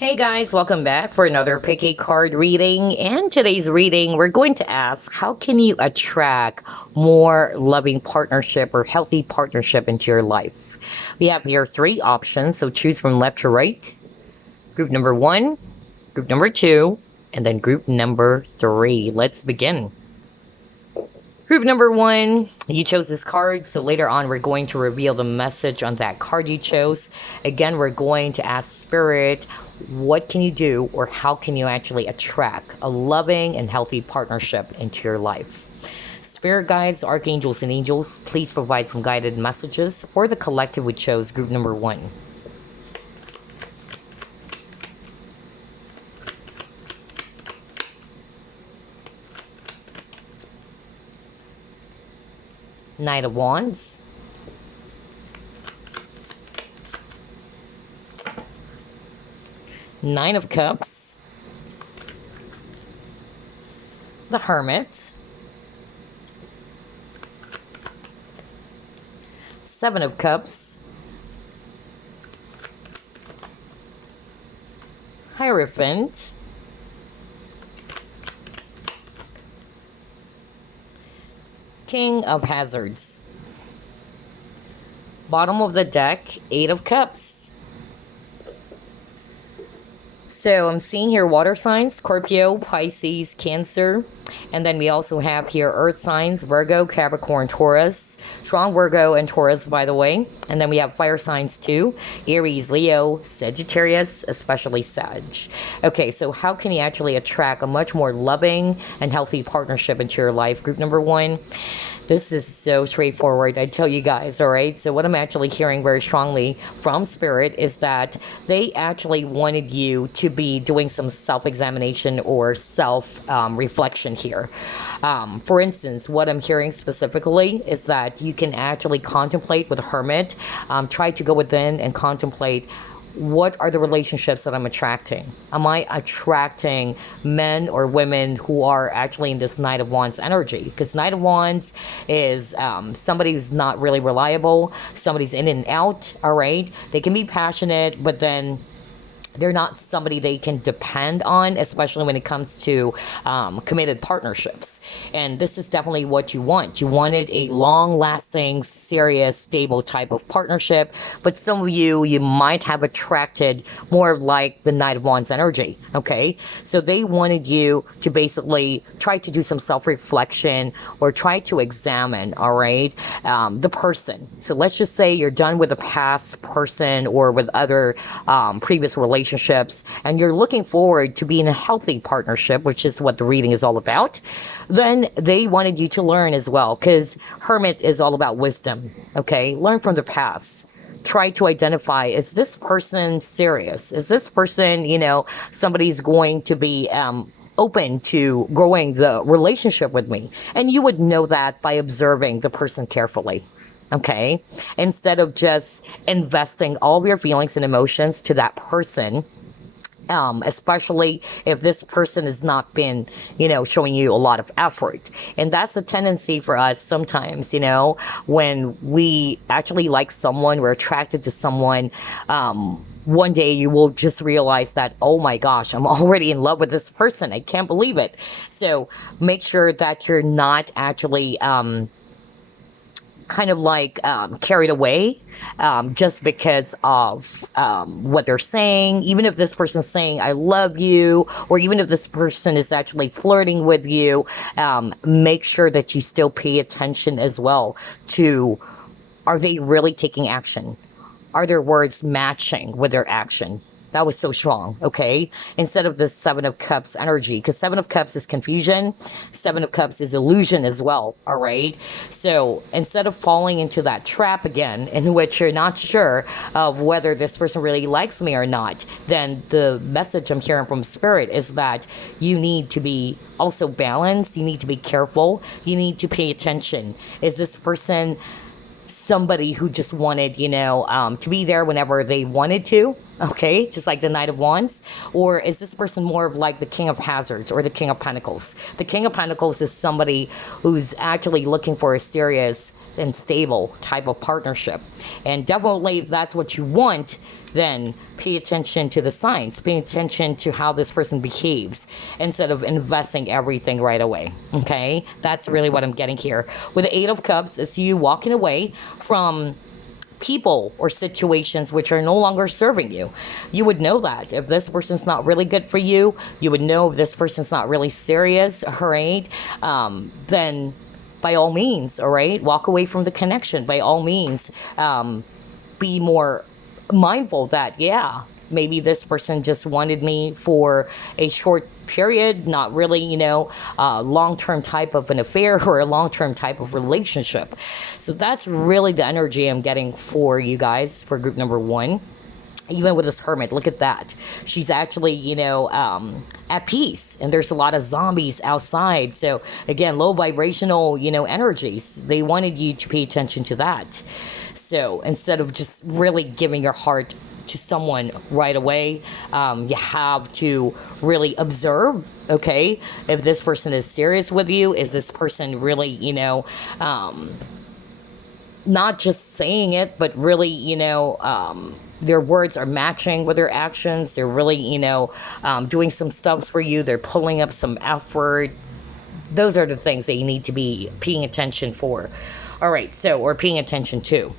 Hey guys, welcome back for another pick a card reading. And today's reading, we're going to ask, how can you attract more loving partnership or healthy partnership into your life? We have here three options, so choose from left to right. Group number one, group number two, and then group number three. Let's begin. Group number one, you chose this card, so later on we're going to reveal the message on that card you chose. Again, we're going to ask Spirit, what can you do or how can you actually attract a loving and healthy partnership into your life? Spirit guides, archangels, and angels, please provide some guided messages for the collective we chose, group number one. Knight of Wands. Nine of Cups. The Hermit. Seven of Cups. Hierophant. King of Hazards. Bottom of the deck, Eight of Cups. So I'm seeing here water signs, Scorpio, Pisces, Cancer. And then we also have here earth signs, Virgo, Capricorn, Taurus. Strong Virgo and Taurus, by the way. And then we have fire signs too, Aries, Leo, Sagittarius, especially Sag. Okay, so how can you actually attract a much more loving and healthy partnership into your life? Group number one. This is so straightforward, I tell you guys, all right? So what I'm actually hearing very strongly from Spirit is that they actually wanted you to be doing some self-examination or self-reflection here. For instance, what I'm hearing specifically is that you can actually contemplate with a hermit, try to go within and contemplate, what are the relationships that I'm attracting? Am I attracting men or women who are actually in this Knight of Wands energy? Because Knight of Wands is somebody who's not really reliable, somebody's in and out, all right? They can be passionate, but then they're not somebody they can depend on, especially when it comes to committed partnerships. And this is definitely what you want. You wanted a long-lasting, serious, stable type of partnership. But some of you might have attracted more like the Knight of Wands energy, okay? So they wanted you to basically try to do some self-reflection or try to examine, all right, the person. So let's just say you're done with a past person or with other previous relationships, and you're looking forward to being a healthy partnership, which is what the reading is all about, then they wanted you to learn as well, because Hermit is all about wisdom, okay? Learn from the past. Try to identify, is this person serious? Is this person, somebody's going to be open to growing the relationship with me? And you would know that by observing the person carefully. Okay, instead of just investing all of your feelings and emotions to that person, especially if this person has not been, showing you a lot of effort. And that's a tendency for us sometimes, when we actually like someone, we're attracted to someone, one day you will just realize that, oh my gosh, I'm already in love with this person. I can't believe it. So make sure that you're not actually, kind of like carried away just because of what they're saying. Even if this person's saying I love you, or even if this person is actually flirting with you, make sure that you still pay attention as well to, are they really taking action? Are their words matching with their action? That was so strong, okay? Instead of the Seven of Cups energy, because Seven of Cups is confusion, Seven of Cups is illusion as well, all right? So instead of falling into that trap again, in which you're not sure of whether this person really likes me or not, then the message I'm hearing from Spirit is that you need to be also balanced, you need to be careful, you need to pay attention. Is this person somebody who just wanted, to be there whenever they wanted to? Okay, just like the Knight of Wands? Or is this person more of like the King of Hazards or the King of Pentacles? The King of Pentacles is somebody who's actually looking for a serious and stable type of partnership. And definitely, if that's what you want, then pay attention to the signs, pay attention to how this person behaves instead of investing everything right away. Okay, that's really what I'm getting here. With the Eight of Cups, it's you walking away from people or situations which are no longer serving you. You would know that if this person's not really good for you, you would know if this person's not really serious, all right? Then by all means, all right, walk away from the connection. By all means, be more mindful that, yeah, maybe this person just wanted me for a short period, not really, long-term type of an affair or a long-term type of relationship. So that's really the energy I'm getting for you guys, for group number 1. Even with this Hermit, look at that. She's actually, at peace. And there's a lot of zombies outside. So, again, low vibrational, energies. They wanted you to pay attention to that. So, instead of just really giving your heart to someone right away, you have to really observe, okay? If this person is serious with you, is this person really, not just saying it, but really, their words are matching with their actions. They're really, doing some stuff for you. They're pulling up some effort. Those are the things that you need to be paying attention for. All right, so, or paying attention to.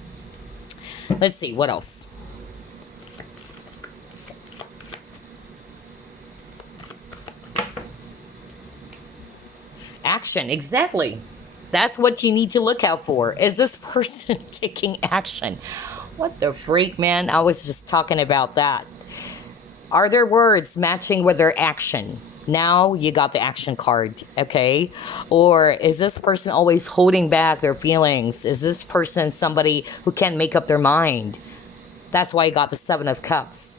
Let's see, what else? Action, exactly. That's what you need to look out for. Is this person taking action? What the freak, man? I was just talking about that. Are their words matching with their action? Now you got the action card, okay? Or is this person always holding back their feelings? Is this person somebody who can't make up their mind? That's why you got the Seven of Cups.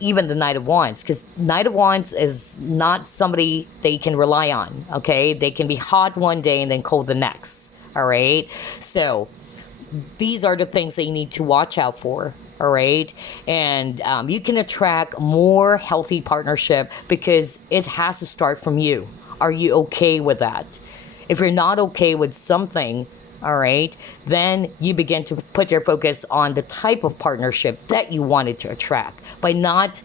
Even the Knight of Wands, because Knight of Wands is not somebody that you can rely on, okay? They can be hot one day and then cold the next, all right? So these are the things that you need to watch out for, all right? And you can attract more healthy partnership because it has to start from you. Are you okay with that? If you're not okay with something, all right, then you begin to put your focus on the type of partnership that you wanted to attract. By not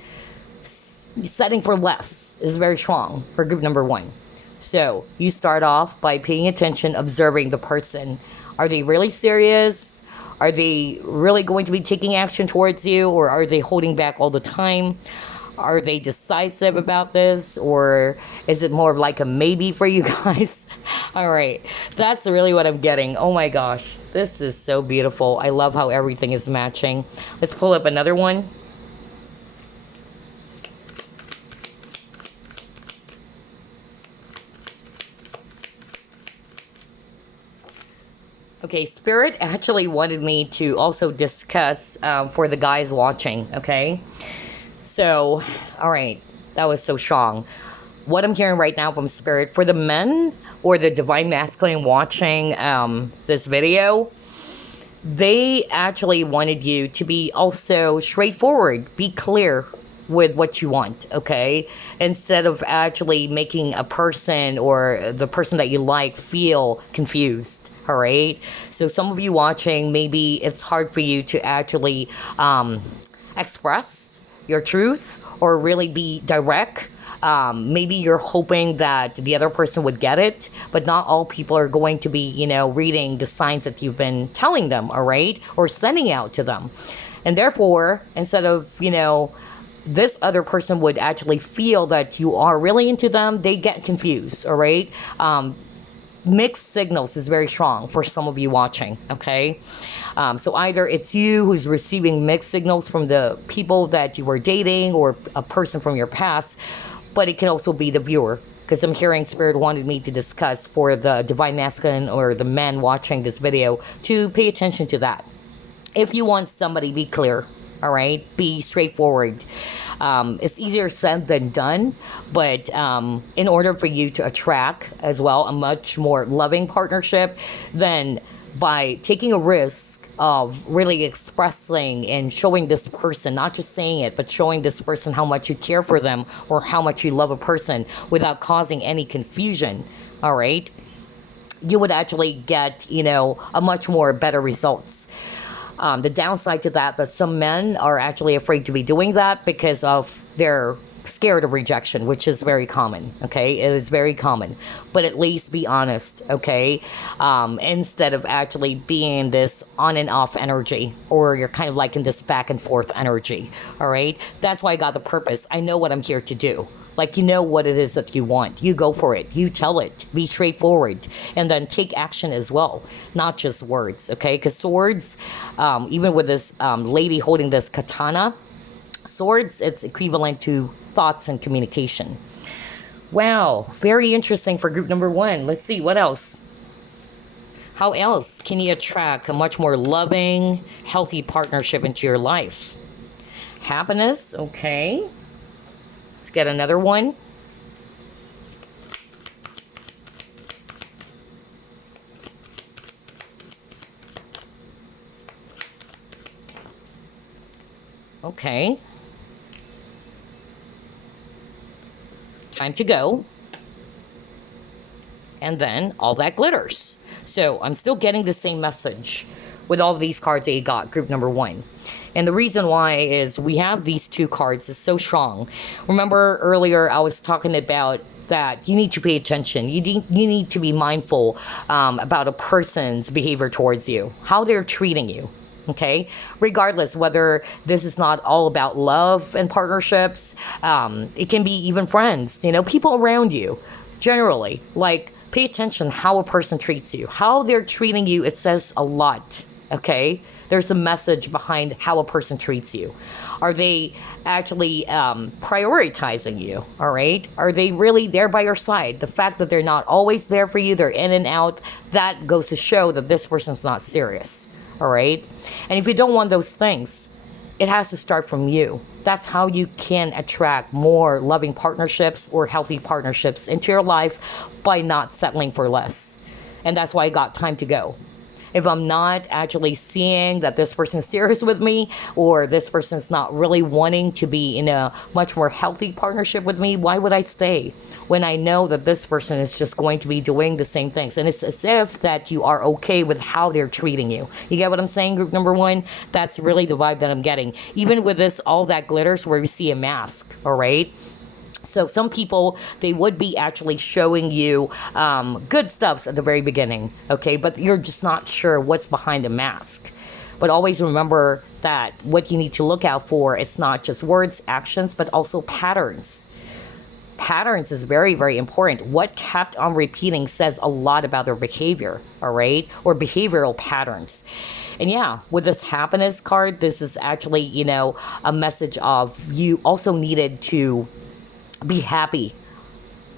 setting for less is very strong for group number 1. So you start off by paying attention, observing the person. Are they really serious? Are they really going to be taking action towards you, or are they holding back all the time? Are they decisive about this, or is it more of like a maybe for you guys? All right, that's really what I'm getting. Oh my gosh, this is so beautiful. I love how everything is matching. Let's pull up another one. Okay, Spirit actually wanted me to also discuss for the guys watching, okay? So, all right, that was so strong. What I'm hearing right now from Spirit, for the men or the Divine Masculine watching this video, they actually wanted you to be also straightforward, be clear with what you want, okay? Instead of actually making a person or the person that you like feel confused, all right? So some of you watching, maybe it's hard for you to actually express your truth or really be direct. Maybe you're hoping that the other person would get it, but not all people are going to be, reading the signs that you've been telling them, all right? Or sending out to them. And therefore, instead of, this other person would actually feel that you are really into them, they get confused, all right? Mixed signals is very strong for some of you watching, okay? So either it's you who's receiving mixed signals from the people that you were dating or a person from your past, but it can also be the viewer, because I'm hearing Spirit wanted me to discuss for the Divine Masculine or the men watching this video to pay attention to that. If you want somebody, be clear, all right? Be straightforward. It's easier said than done, but in order for you to attract as well a much more loving partnership, then by taking a risk of really expressing and showing this person, not just saying it, but showing this person how much you care for them or how much you love a person without causing any confusion, all right, you would actually get, a much more better results. The downside to that some men are actually afraid to be doing that because of their scared of rejection, which is very common. Okay, it is very common, but at least be honest. Okay, instead of actually being this on and off energy, or you're kind of like in this back and forth energy. All right, that's why I got the purpose. I know what I'm here to do. Like, you know what it is that you want. You go for it. You tell it. Be straightforward. And then take action as well. Not just words, okay? Because swords, even with this lady holding this katana, swords, it's equivalent to thoughts and communication. Wow. Very interesting for group number 1. Let's see. What else? How else can you attract a much more loving, healthy partnership into your life? Happiness, okay. Let's get another one. Okay. Time to go. And then all that glitters. So I'm still getting the same message with all of these cards that you got, group number 1. And the reason why is we have these 2 cards. It's so strong. Remember earlier I was talking about that you need to pay attention. You need to be mindful about a person's behavior towards you, how they're treating you. Okay, regardless whether this is not all about love and partnerships, it can be even friends, people around you. Generally, like, pay attention how a person treats you, how they're treating you. It says a lot. Okay, there's a message behind how a person treats you. Are they actually prioritizing you? All right, are they really there by your side? The fact that they're not always there for you, they're in and out, that goes to show that this person's not serious. All right, and if you don't want those things, it has to start from you. That's how you can attract more loving partnerships or healthy partnerships into your life, by not settling for less. And that's why I got time to go. If I'm not actually seeing that this person is serious with me, or this person's not really wanting to be in a much more healthy partnership with me, why would I stay when I know that this person is just going to be doing the same things? And it's as if that you are okay with how they're treating you. You get what I'm saying, group number 1? That's really the vibe that I'm getting. Even with this, all that glitters, where we see a mask, all right? So some people, they would be actually showing you good stuff at the very beginning, okay? But you're just not sure what's behind the mask. But always remember that what you need to look out for, it's not just words, actions, but also patterns. Patterns is very, very important. What kept on repeating says a lot about their behavior, all right? Or behavioral patterns. And yeah, with this happiness card, this is actually, a message of you also needed to be happy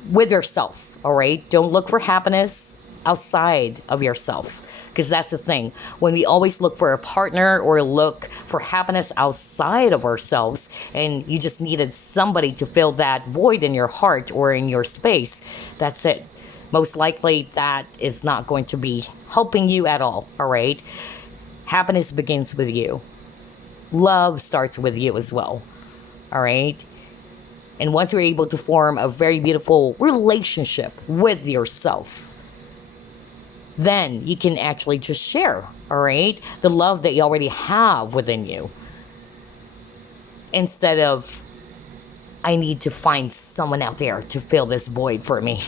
with yourself, all right? Don't look for happiness outside of yourself, because that's the thing. When we always look for a partner or look for happiness outside of ourselves, and you just needed somebody to fill that void in your heart or in your space, that's it. Most likely that is not going to be helping you at all right? Happiness begins with you. Love starts with you as well, all right? And once you're able to form a very beautiful relationship with yourself, then you can actually just share, all right, the love that you already have within you. Instead of, I need to find someone out there to fill this void for me,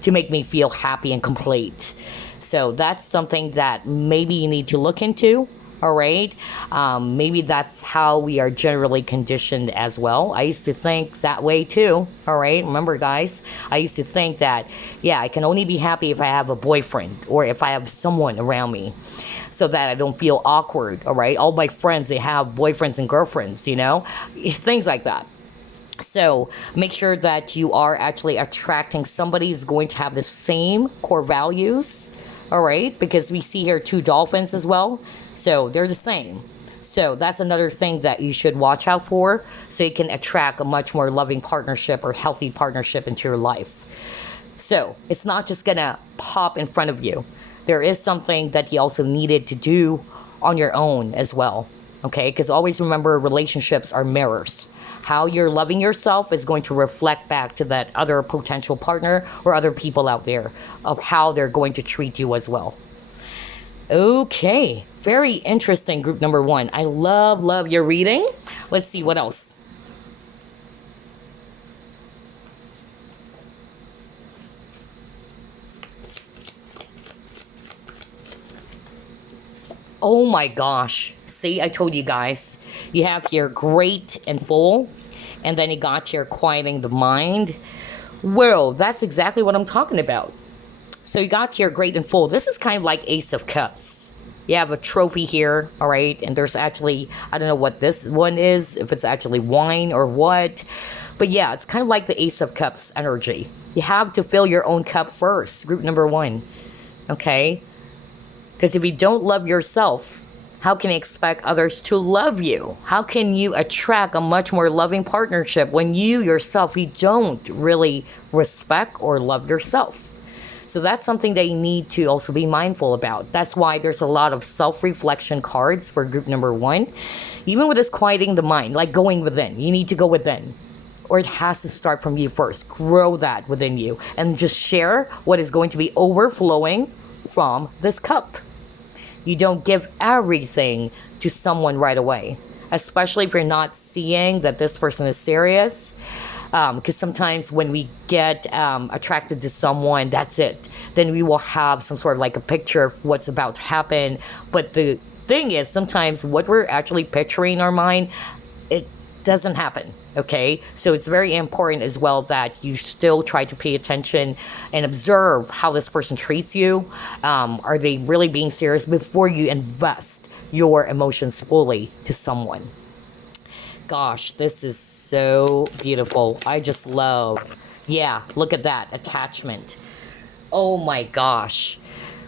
to make me feel happy and complete. So that's something that maybe you need to look into. All right. Maybe that's how we are generally conditioned as well. I used to think that way too. All right. Remember, guys, I used to think that, yeah, I can only be happy if I have a boyfriend or if I have someone around me, so that I don't feel awkward. All right. All my friends, they have boyfriends and girlfriends, things like that. So make sure that you are actually attracting somebody who's going to have the same core values. All right. Because we see here 2 dolphins as well. So they're the same. So that's another thing that you should watch out for, so you can attract a much more loving partnership or healthy partnership into your life. So it's not just gonna pop in front of you. There is something that you also needed to do on your own as well. Okay, because always remember, relationships are mirrors. How you're loving yourself is going to reflect back to that other potential partner or other people out there, of how they're going to treat you as well. Okay, very interesting, group number one. I love your reading. Let's see what else. Oh my gosh. See, I told you guys. You have here great and full, and then you got here quieting the mind. Well, that's exactly what I'm talking about. So you got here great and full. This is kind of like Ace of Cups. You have a trophy here, all right? And there's actually, I don't know what this one is, if it's actually wine or what. But yeah, it's kind of like the Ace of Cups energy. You have to fill your own cup first, group number one, okay? Because if you don't love yourself, how can you expect others to love you? How can you attract a much more loving partnership when you yourself, you don't really respect or love yourself? So that's something that you need to also be mindful about. That's why there's a lot of self-reflection cards for group number one. Even with this quieting the mind, like going within, you need to go within. Or it has to start from you first. Grow that within you and just share what is going to be overflowing from this cup. You don't give everything to someone right away, especially if you're not seeing that this person is serious. Because sometimes when we get attracted to someone, that's it. Then we will have some sort of like a picture of what's about to happen. But the thing is, sometimes what we're actually picturing in our mind, it doesn't happen. Okay, so it's very important as well that you still try to pay attention and observe how this person treats you. Are they really being serious before you invest your emotions fully to someone? Gosh, this is so beautiful. I just love, yeah, look at that attachment. Oh my gosh.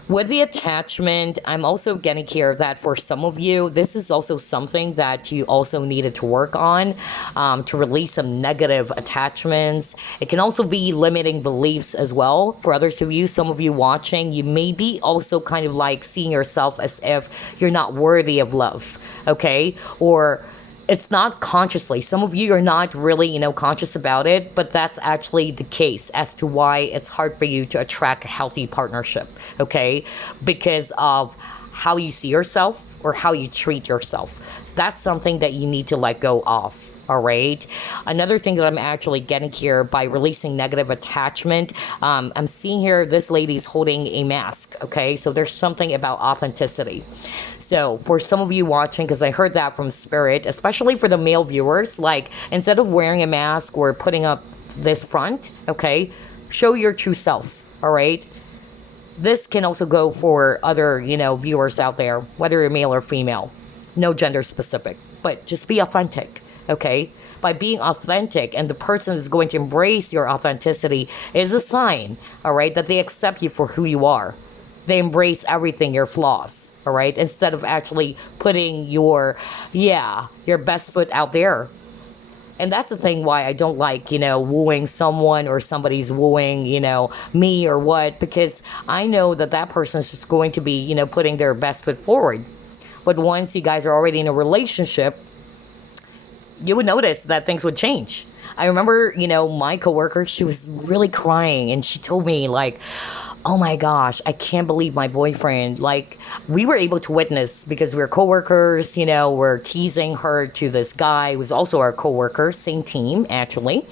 With the attachment, I'm also getting here that for some of you, this is also something that you also needed to work on to release some negative attachments. It can also be limiting beliefs as well. For others of you, some of you watching, you may be also kind of like seeing yourself as if you're not worthy of love, okay? Or it's not consciously. Some of you are not really, conscious about it, but that's actually the case as to why it's hard for you to attract a healthy partnership, okay? Because of how you see yourself or how you treat yourself. That's something that you need to let go of. All right. Another thing that I'm actually getting here by releasing negative attachment, I'm seeing here this lady's holding a mask. Okay. So there's something about authenticity. So for some of you watching, because I heard that from Spirit, especially for the male viewers, like instead of wearing a mask or putting up this front, okay, show your true self. All right. This can also go for other, viewers out there, whether you're male or female, no gender specific, but just be authentic. Okay, by being authentic and the person is going to embrace your authenticity is a sign, all right, that they accept you for who you are. They embrace everything, your flaws, all right, instead of actually putting your best foot out there. And that's the thing why I don't like, wooing someone or somebody's wooing, me or what, because I know that that person is just going to be, putting their best foot forward. But once you guys are already in a relationship, you would notice that things would change. I remember, my coworker, she was really crying and she told me like, oh my gosh, I can't believe my boyfriend, like we were able to witness because we were coworkers, we're teasing her to this guy who was also our coworker, same team actually.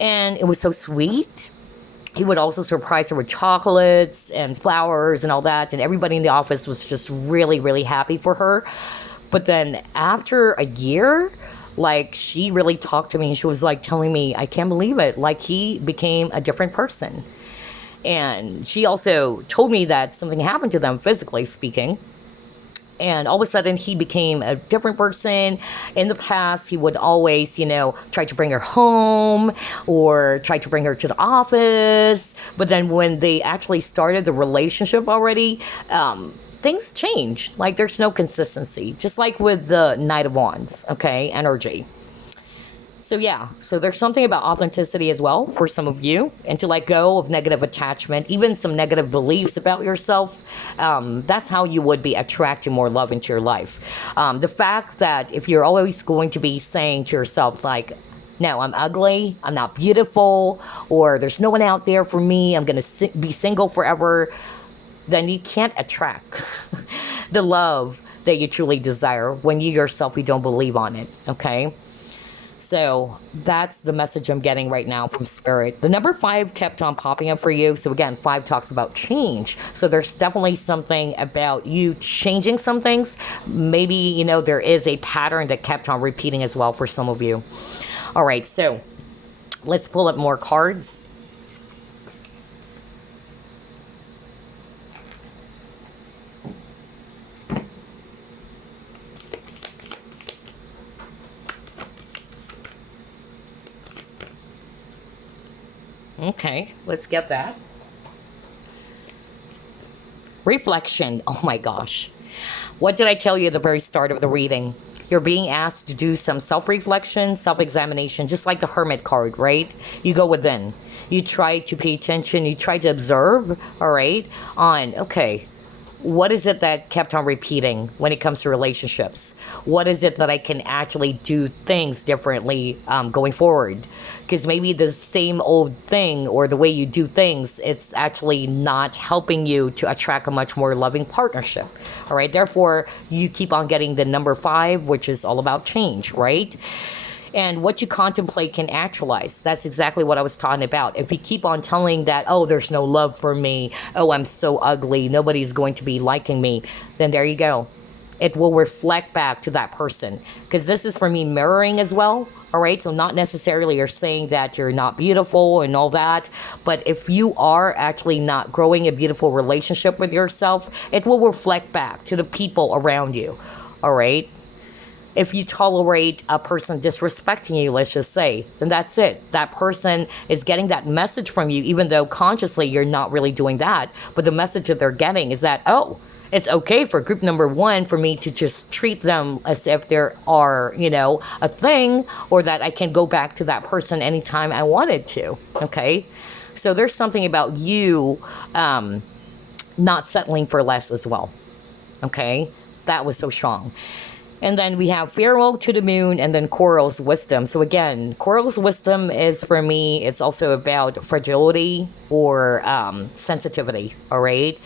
And it was so sweet. He would also surprise her with chocolates and flowers and all that. And everybody in the office was just really, really happy for her. But then after a year, like she really talked to me and she was like telling me, I can't believe it. Like he became a different person. And she also told me that something happened to them physically speaking. And all of a sudden he became a different person. In the past, he would always, try to bring her home or try to bring her to the office. But then when they actually started the relationship already, things change. Like there's no consistency, just like with the Knight of Wands, okay, energy. So yeah, so there's something about authenticity as well for some of you, and to let go of negative attachment, even some negative beliefs about yourself. That's how you would be attracting more love into your life. The fact that if you're always going to be saying to yourself like, no, I'm ugly, I'm not beautiful, or there's no one out there for me, I'm going to be single forever. then you can't attract the love that you truly desire when you yourself, you don't believe on it. Okay. So that's the message I'm getting right now from Spirit. The number 5 kept on popping up for you. So again, 5 talks about change. So there's definitely something about you changing some things. Maybe, you know, there is a pattern that kept on repeating as well for some of you. All right, so let's pull up more cards. Okay, let's get that. Reflection. Oh my gosh. What did I tell you at the very start of the reading? You're being asked to do some self-reflection, self-examination, just like the Hermit card, right? You go within. You try to pay attention. You try to observe, all right, on, okay, what is it that kept on repeating when it comes to relationships? What is it that I can actually do things differently going forward? Because maybe the same old thing or the way you do things, it's actually not helping you to attract a much more loving partnership. All right. Therefore, you keep on getting the number 5, which is all about change, right? And what you contemplate can actualize. That's exactly what I was talking about. If you keep on telling that, oh, there's no love for me, oh, I'm so ugly, nobody's going to be liking me, then there you go. It will reflect back to that person. Because this is for me mirroring as well. All right. So not necessarily you're saying that you're not beautiful and all that. But if you are actually not growing a beautiful relationship with yourself, it will reflect back to the people around you. All right. If you tolerate a person disrespecting you, let's just say, then that's it. That person is getting that message from you, even though consciously you're not really doing that. But the message that they're getting is that, oh, it's okay for group number 1 for me to just treat them as if there are, you know, a thing, or that I can go back to that person anytime I wanted to. Okay. So there's something about you not settling for less as well. Okay. That was so strong. And then we have Pharaoh to the Moon and then Coral's Wisdom. So again, Coral's Wisdom is for me, it's also about fragility or sensitivity, all right?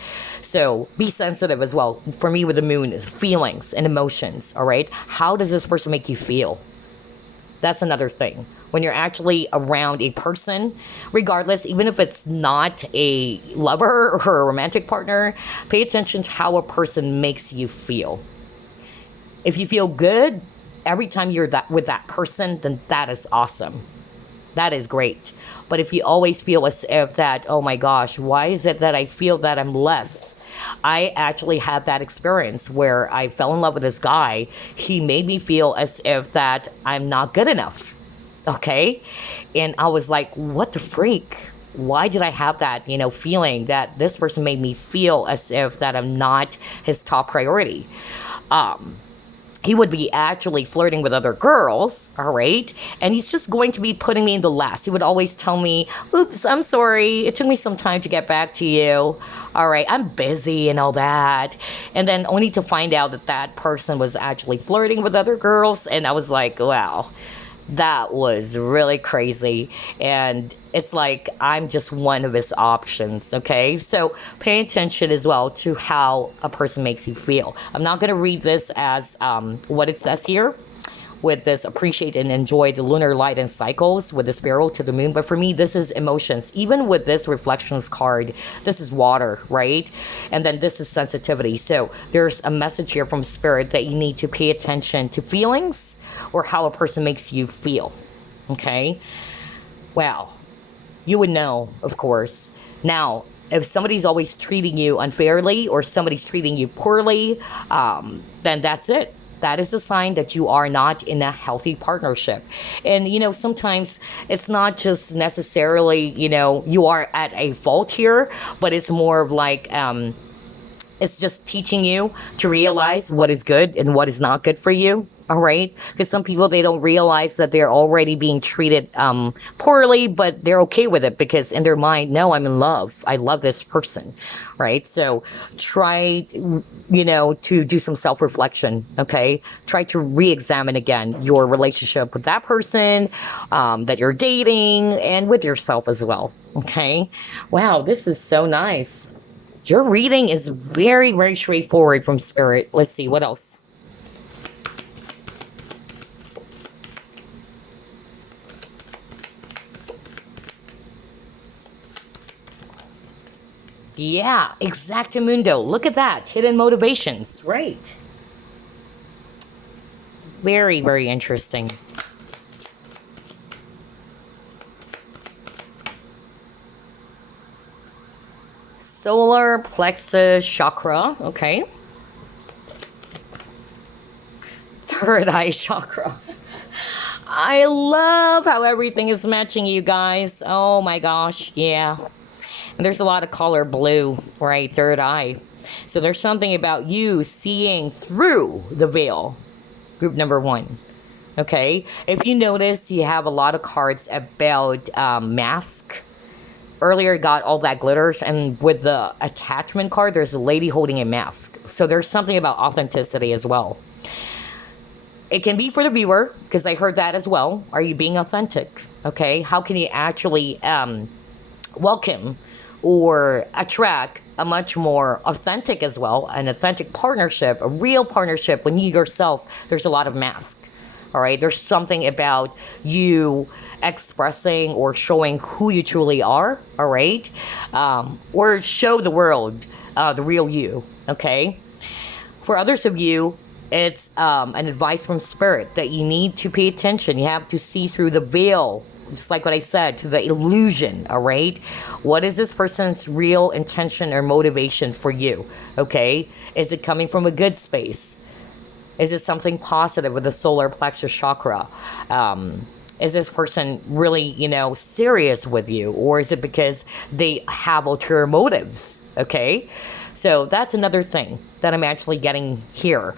So be sensitive as well. For me with the Moon, feelings and emotions, all right? How does this person make you feel? That's another thing. When you're actually around a person, regardless, even if it's not a lover or a romantic partner, pay attention to how a person makes you feel. If you feel good every time you're with that person, then that is awesome. That is great. But if you always feel as if that, oh my gosh, why is it that I feel that I'm less? I actually had that experience where I fell in love with this guy. He made me feel as if that I'm not good enough. Okay? And I was like, what the freak? Why did I have that, you know, feeling that this person made me feel as if that I'm not his top priority? He would be actually flirting with other girls, all right? And he's just going to be putting me in the last. He would always tell me, oops, I'm sorry. It took me some time to get back to you. All right, I'm busy and all that. And then only to find out that that person was actually flirting with other girls. And I was like, wow, that was really crazy. And it's like, I'm just one of his options, okay? So pay attention as well to how a person makes you feel. I'm not going to read this as what it says here with this appreciate and enjoy the lunar light and cycles with the spiral to the moon. But for me, this is emotions. Even with this reflections card, this is water, right? And then this is sensitivity. So there's a message here from spirit that you need to pay attention to feelings or how a person makes you feel, okay? Well, you would know, of course. Now, if somebody's always treating you unfairly or somebody's treating you poorly, then that's it. That is a sign that you are not in a healthy partnership. And, you know, sometimes it's not just necessarily, you know, you are at a fault here, but it's more of like, it's just teaching you to realize what is good and what is not good for you. All right. Because some people, they don't realize that they're already being treated poorly, but they're okay with it because in their mind, no, I'm in love. I love this person. Right. So try, you know, to do some self-reflection. OK, try to re-examine again your relationship with that person that you're dating and with yourself as well. OK, wow, this is so nice. Your reading is very, very straightforward from Spirit. Let's see, what else? Yeah, exactamundo. Look at that. Hidden motivations. Right. Very, very interesting. Solar plexus chakra. Okay. Third eye chakra. I love how everything is matching, you guys. Oh my gosh. Yeah. And there's a lot of color blue, right? Third eye. So there's something about you seeing through the veil. Group number 1. Okay. If you notice, you have a lot of cards about mask. Earlier got all that glitters, and with the attachment card, there's a lady holding a mask. So there's something about authenticity as well. It can be for the viewer, because I heard that as well. Are you being authentic? Okay. How can you actually welcome or attract a much more authentic as well, an authentic partnership, a real partnership when you yourself, there's a lot of mask. All right. There's something about you expressing or showing who you truly are. All right. Or show the world the real you. Okay. For others of you, it's an advice from Spirit that you need to pay attention. You have to see through the veil, just like what I said, to the illusion. All right. What is this person's real intention or motivation for you? Okay. Is it coming from a good space? Is it something positive with the solar plexus chakra? Is this person really, serious with you? Or is it because they have ulterior motives? Okay. So that's another thing that I'm actually getting here.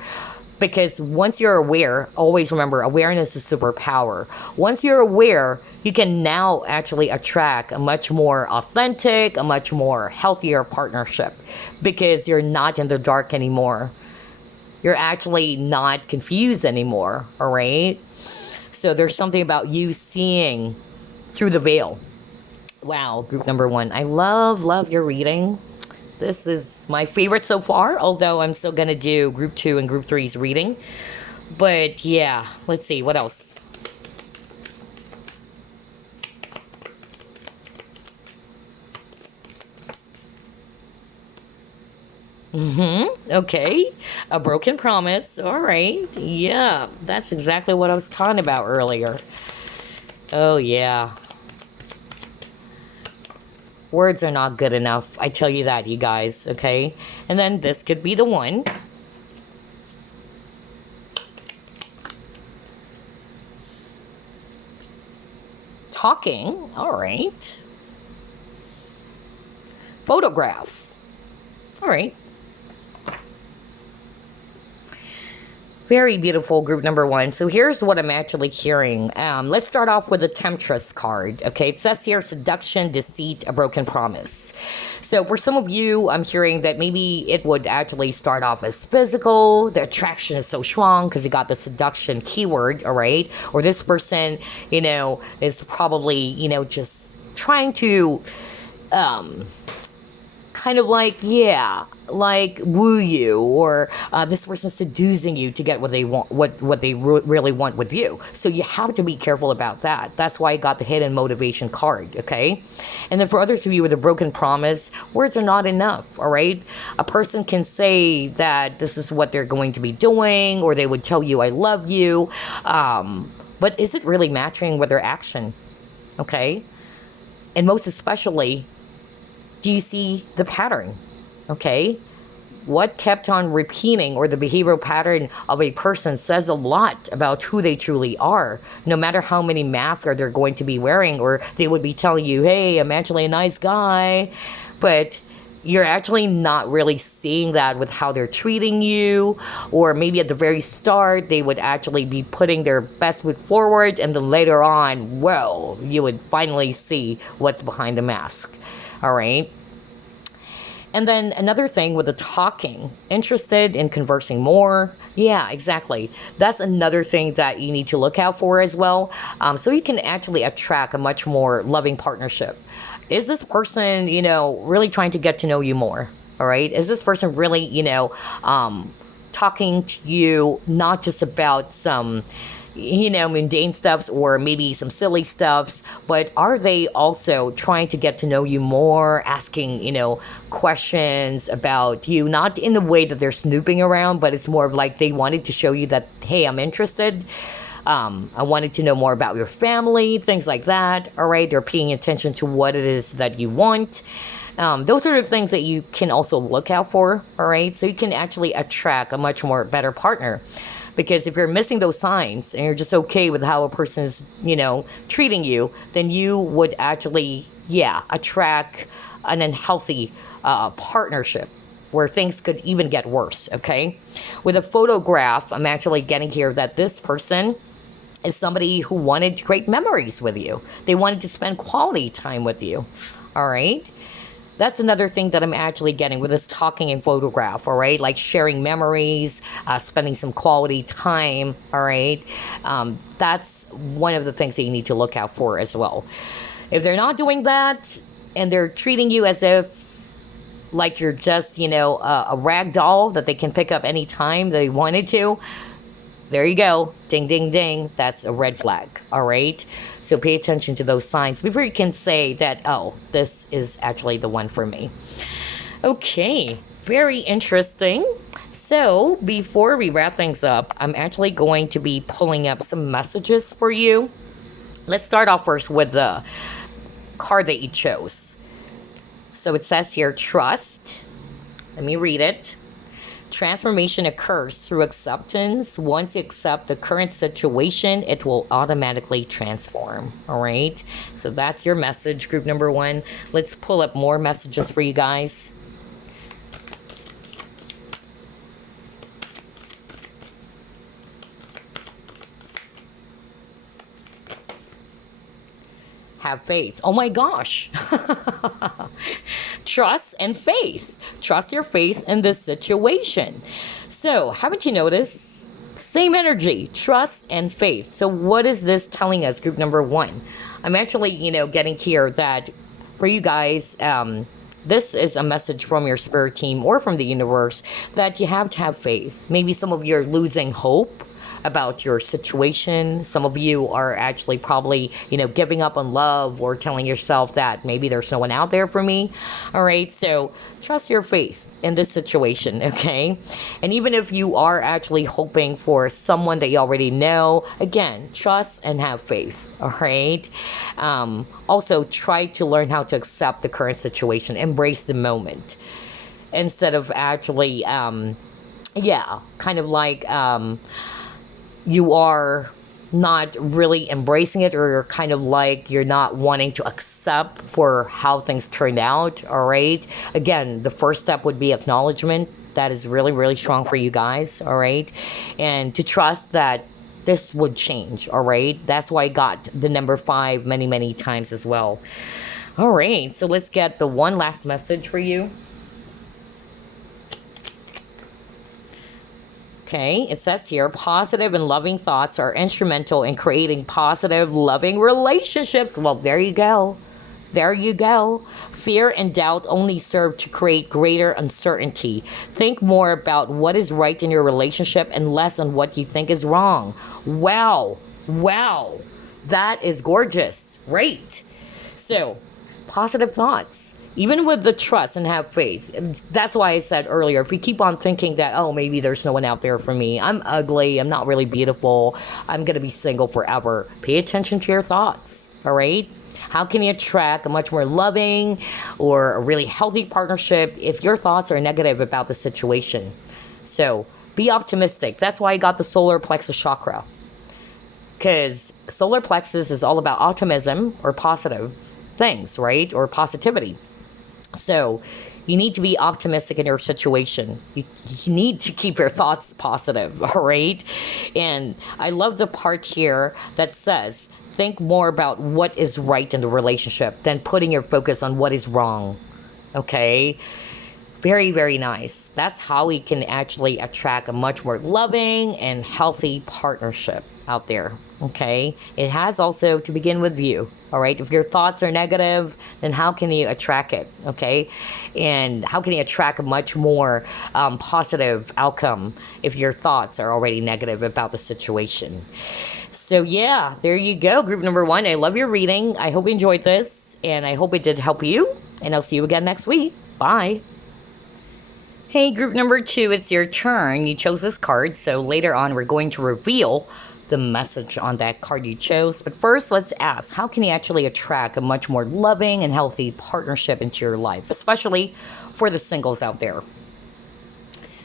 Because once you're aware, always remember, awareness is superpower. Once you're aware, you can now actually attract a much more authentic, a much more healthier partnership. Because you're not in the dark anymore. You're actually not confused anymore, all right? So there's something about you seeing through the veil. Wow, group number 1. I love your reading. This is my favorite so far, although I'm still going to do group 2 and group 3's reading. But yeah, let's see, what else? Okay. A broken promise. All right. Yeah, that's exactly what I was talking about earlier. Oh, yeah. Words are not good enough. I tell you that, you guys. Okay. And then this could be the one. Talking. All right. Photograph. All right. Very beautiful, group number 1. So here's what I'm actually hearing. Let's start off with the Temptress card. Okay, it says here, seduction, deceit, a broken promise. So for some of you, I'm hearing that maybe it would actually start off as physical. The attraction is so strong because you got the seduction keyword, all right? Or this person, is probably, just trying to kind of like woo you, or this person seducing you to get what they want, what they really want with you. So you have to be careful about that. That's why I got the hidden motivation card. Okay. And then for others of you with a broken promise, words are not enough. All right. A person can say that this is what they're going to be doing, or they would tell you I love you, but is it really matching with their action? Okay. And most especially, do you see the pattern? Okay. What kept on repeating, or the behavioral pattern of a person, says a lot about who they truly are. No matter how many masks are they're going to be wearing, or they would be telling you, hey, I'm actually a nice guy. But you're actually not really seeing that with how they're treating you. Or maybe at the very start, they would actually be putting their best foot forward. And then later on, well, you would finally see what's behind the mask. All right. And then another thing with the talking, interested in conversing more. Yeah, exactly. That's another thing that you need to look out for as well. So you can actually attract a much more loving partnership. Is this person, really trying to get to know you more? All right. Is this person really, talking to you not just about some, mundane stuffs or maybe some silly stuffs, but are they also trying to get to know you more, asking, questions about you, not in the way that they're snooping around, but it's more of like they wanted to show you that, hey, I'm interested. I wanted to know more about your family, things like that. All right. They're paying attention to what it is that you want. Those are the things that you can also look out for. All right. So you can actually attract a much more better partner. Because if you're missing those signs and you're just okay with how a person is, treating you, then you would actually, attract an unhealthy partnership where things could even get worse, okay? With a photograph, I'm actually getting here that this person is somebody who wanted to create memories with you. They wanted to spend quality time with you, all right? That's another thing that I'm actually getting with this talking and photograph, all right? Like sharing memories, spending some quality time, all right? That's one of the things that you need to look out for as well. If they're not doing that and they're treating you as if like you're just, a rag doll that they can pick up any time they wanted to, there you go. Ding, ding, ding. That's a red flag. All right. So pay attention to those signs before you can say that, oh, this is actually the one for me. Okay. Very interesting. So before we wrap things up, I'm actually going to be pulling up some messages for you. Let's start off first with the card that you chose. So it says here, trust. Let me read it. Transformation occurs through acceptance. Once you accept the current situation, it will automatically transform. All right. So that's your message, group number one. Let's pull up more messages for you guys. Have faith. Oh my gosh. Trust and faith. Trust your faith in this situation. So, haven't you noticed? Same energy, trust and faith. So, what is this telling us, group number one? I'm actually, getting here that for you guys, this is a message from your spirit team or from the universe that you have to have faith. Maybe some of you are losing hope about your situation. Some of you are actually probably, giving up on love or telling yourself that maybe there's no one out there for me. All right. So trust your faith in this situation. Okay. And even if you are actually hoping for someone that you already know, again, trust and have faith. All right. Also try to learn how to accept the current situation, embrace the moment instead of actually, kind of like, you are not really embracing it, or you're kind of like you're not wanting to accept for how things turned out. All right. Again, the first step would be acknowledgement. That is really, really strong for you guys. All right. And to trust that this would change. All right. That's why I got the number 5 many, many times as well. All right. So let's get the one last message for you. Okay, it says here, positive and loving thoughts are instrumental in creating positive, loving relationships. Well, there you go. There you go. Fear and doubt only serve to create greater uncertainty. Think more about what is right in your relationship and less on what you think is wrong. Wow. Wow. That is gorgeous. Right. So, positive thoughts. Even with the trust and have faith. That's why I said earlier, if we keep on thinking that, oh, maybe there's no one out there for me, I'm ugly, I'm not really beautiful, I'm going to be single forever. Pay attention to your thoughts, all right? How can you attract a much more loving or a really healthy partnership if your thoughts are negative about the situation? So be optimistic. That's why I got the solar plexus chakra. Because solar plexus is all about optimism or positive things, right? Or positivity. So you need to be optimistic in your situation. You need to keep your thoughts positive, all right? And I love the part here that says, think more about what is right in the relationship than putting your focus on what is wrong, okay? Very, very nice. That's how we can actually attract a much more loving and healthy partnership. out there. Okay, it has also to begin with you. All right, if your thoughts are negative, then how can you attract it? Okay, and how can you attract a much more positive outcome if your thoughts are already negative about the situation? So yeah, there you go, group number one. I love your reading. I hope you enjoyed this, and I hope it did help you, and I'll see you again next week. Bye. Hey, group number two, it's your turn. You chose this card, so later on we're going to reveal the message on that card you chose. But first, let's ask, how can you actually attract a much more loving and healthy partnership into your life, especially for the singles out there?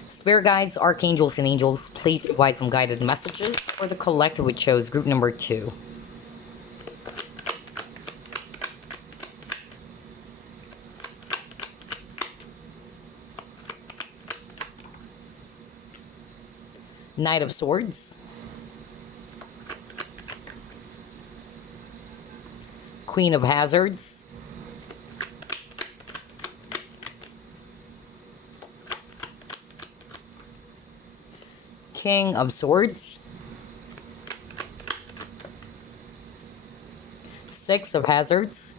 Spirit guides, archangels, and angels, please provide some guided messages for the collective we chose, group number two. Knight of Swords, Queen of Hazards, King of Swords, Six of Hazards,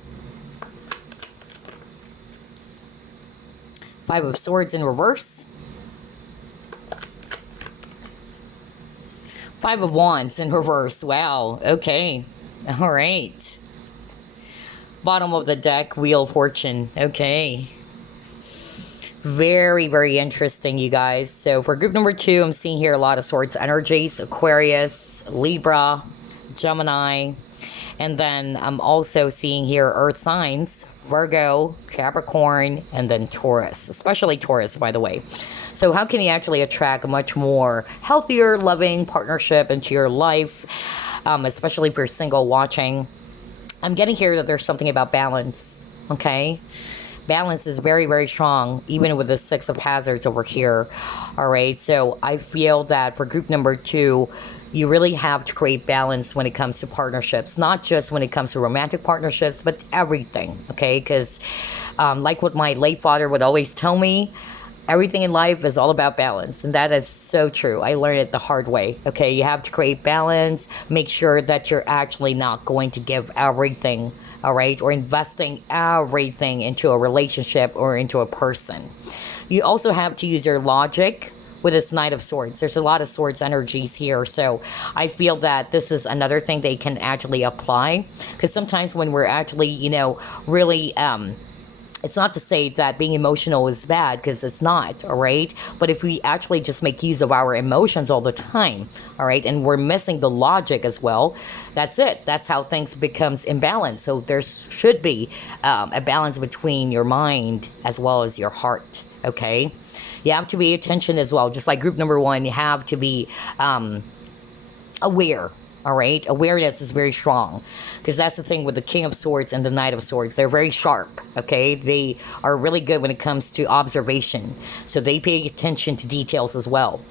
Five of Swords in reverse, Five of Wands in reverse. Wow. Okay. All right. Bottom of the deck, Wheel of Fortune. Okay. Very, very interesting, you guys. So for group number two, I'm seeing here a lot of Swords energies. Aquarius, Libra, Gemini. And then I'm also seeing here Earth signs. Virgo, Capricorn, and then Taurus. Especially Taurus, by the way. So how can you actually attract a much more healthier, loving partnership into your life, especially if you're single watching? I'm getting here that there's something about balance, okay? Balance is very, very strong, even with the Six of Hazards over here, all right? So I feel that for group number two, you really have to create balance when it comes to partnerships, not just when it comes to romantic partnerships, but everything, okay? Because like what my late father would always tell me, everything in life is all about balance, and that is so true. I learned it the hard way, okay? You have to create balance, make sure that you're actually not going to give everything, all right? Or investing everything into a relationship or into a person. You also have to use your logic with this Knight of Swords. There's a lot of Swords energies here, so I feel that this is another thing they can actually apply, because sometimes when we're actually, you know, really it's not to say that being emotional is bad, because it's not, all right? But if we actually just make use of our emotions all the time, all right, and we're missing the logic as well, that's it. That's how things becomes imbalanced. So there should be a balance between your mind as well as your heart, okay? You have to be attention as well. Just like group number one, you have to be aware. All right, awareness is very strong, because that's the thing with the King of Swords and the Knight of Swords. They're very sharp, okay? They are really good when it comes to observation, so they pay attention to details as well.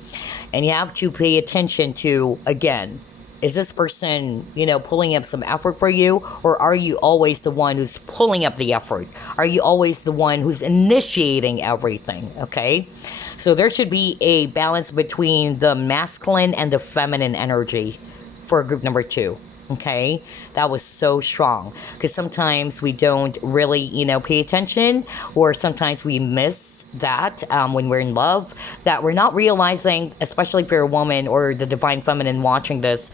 And you have to pay attention to, again, is this person, you know, pulling up some effort for you, or are you always the one who's pulling up the effort? Are you always the one who's initiating everything, okay? So there should be a balance between the masculine and the feminine energy for group number two, okay? That was so strong, because sometimes we don't really, you know, pay attention, or sometimes we miss that when we're in love, that we're not realizing, especially if you're a woman or the divine feminine watching this,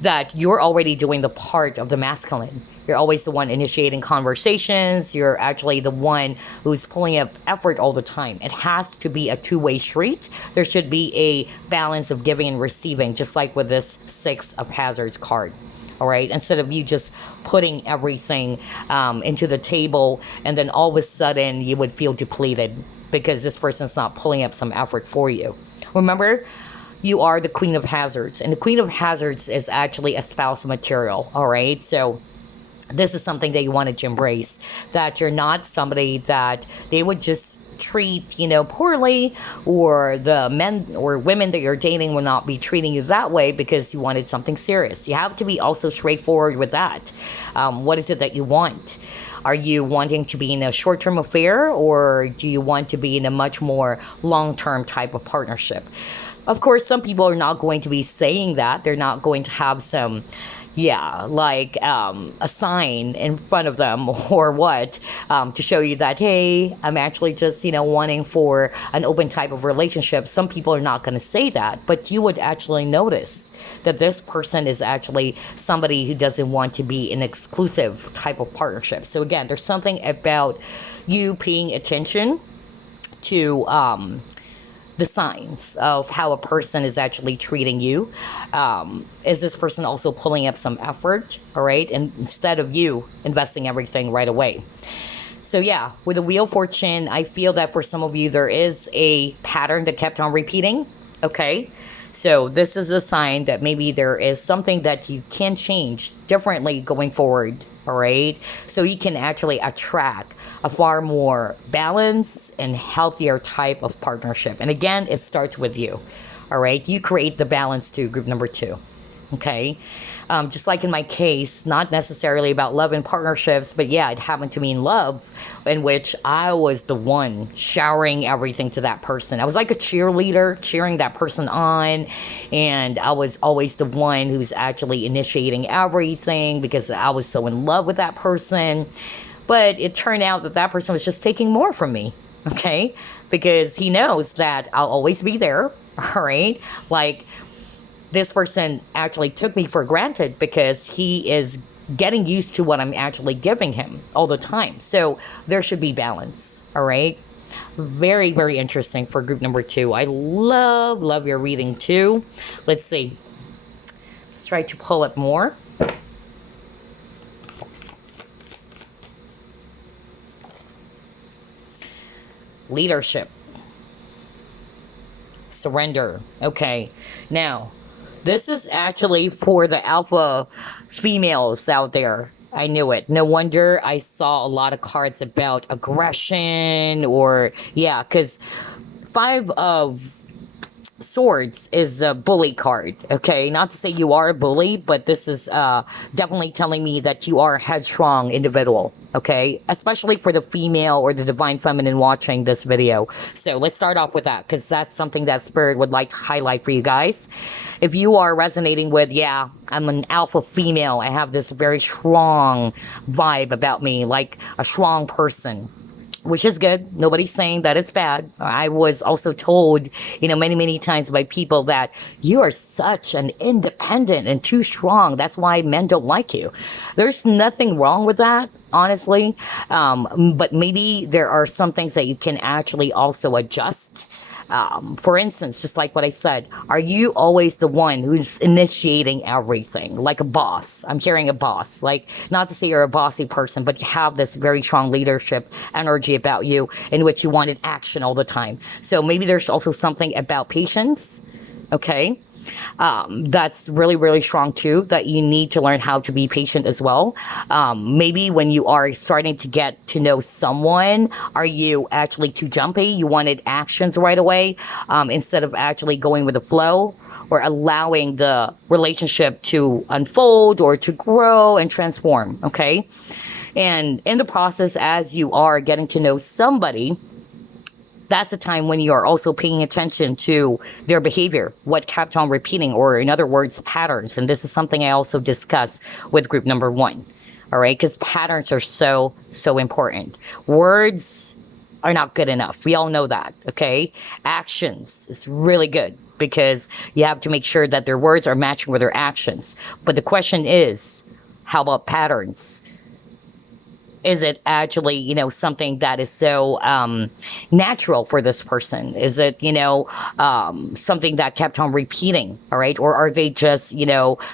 that you're already doing the part of the masculine. You're always the one initiating conversations. You're actually the one who's pulling up effort all the time. It has to be a two-way street. There should be a balance of giving and receiving, just like with this Six of Hazards card. All right, instead of you just putting everything into the table, and then all of a sudden you would feel depleted because this person's not pulling up some effort for you. Remember, you are the Queen of Hazards, and the Queen of Hazards is actually a spouse material. All right, so this is something that you wanted to embrace, that you're not somebody that they would just treat, you know, poorly, or the men or women that you're dating will not be treating you that way because you wanted something serious. You have to be also straightforward with that. What is it that you want? Are you wanting to be in a short-term affair, or do you want to be in a much more long-term type of partnership? Of course, some people are not going to be saying that. They're not going to have some, yeah, like a sign in front of them or what, to show you that, hey, I'm actually just, wanting for an open type of relationship. Some people are not going to say that, but you would actually notice that this person is actually somebody who doesn't want to be an exclusive type of partnership. So again, there's something about you paying attention to the signs of how a person is actually treating you. Is this person also pulling up some effort? All right. And instead of you investing everything right away. So yeah, with the Wheel of Fortune, I feel that for some of you, there is a pattern that kept on repeating. Okay. So this is a sign that maybe there is something that you can change differently going forward. All right. So you can actually attract a far more balanced and healthier type of partnership. And again, it starts with you. All right. You create the balance to group number 2. Okay. Just like in my case, not necessarily about love and partnerships, but yeah, it happened to me in love, in which I was the one showering everything to that person. I was like a cheerleader, cheering that person on, and I was always the one who's actually initiating everything because I was so in love with that person. But it turned out that that person was just taking more from me, okay? Because he knows that I'll always be there, all right? Like, this person actually took me for granted because he is getting used to what I'm actually giving him all the time. So there should be balance, all right? Very, very interesting for group number 2. I love your reading too. Let's see. Let's try to pull it more. Leadership. Surrender. Okay. Now, this is actually for the alpha females out there. I knew it. No wonder I saw a lot of cards about aggression or, yeah, because 5 of Swords is a bully card, okay? Not to say you are a bully, but this is definitely telling me that you are a headstrong individual, okay? Especially for the female or the divine feminine watching this video. So let's start off with that, because that's something that Spirit would like to highlight for you guys. If you are resonating with, yeah, I'm an alpha female, I have this very strong vibe about me, like a strong person, which is good. Nobody's saying that it's bad. I was also told, many times by people that you are such an independent and too strong. That's why men don't like you. There's nothing wrong with that, honestly. But maybe there are some things that you can actually also adjust. For instance, just like what I said, are you always the one who's initiating everything, like a boss? I'm hearing a boss, like, not to say you're a bossy person, but you have this very strong leadership energy about you in which you wanted action all the time. So maybe there's also something about patience, okay? That's really, really strong too, that you need to learn how to be patient as well. Maybe when you are starting to get to know someone, are you actually too jumpy? You wanted actions right away, instead of actually going with the flow or allowing the relationship to unfold or to grow and transform, okay? And in the process, as you are getting to know somebody, that's the time when you are also paying attention to their behavior, what kept on repeating, or in other words, patterns. And this is something I also discuss with group number 1. All right, because patterns are so important. Words are not good enough. We all know that, okay? Actions is really good because you have to make sure that their words are matching with their actions. But the question is, how about patterns? Is it actually, something that is so natural for this person? Is it, something that kept on repeating, all right? Or are they just,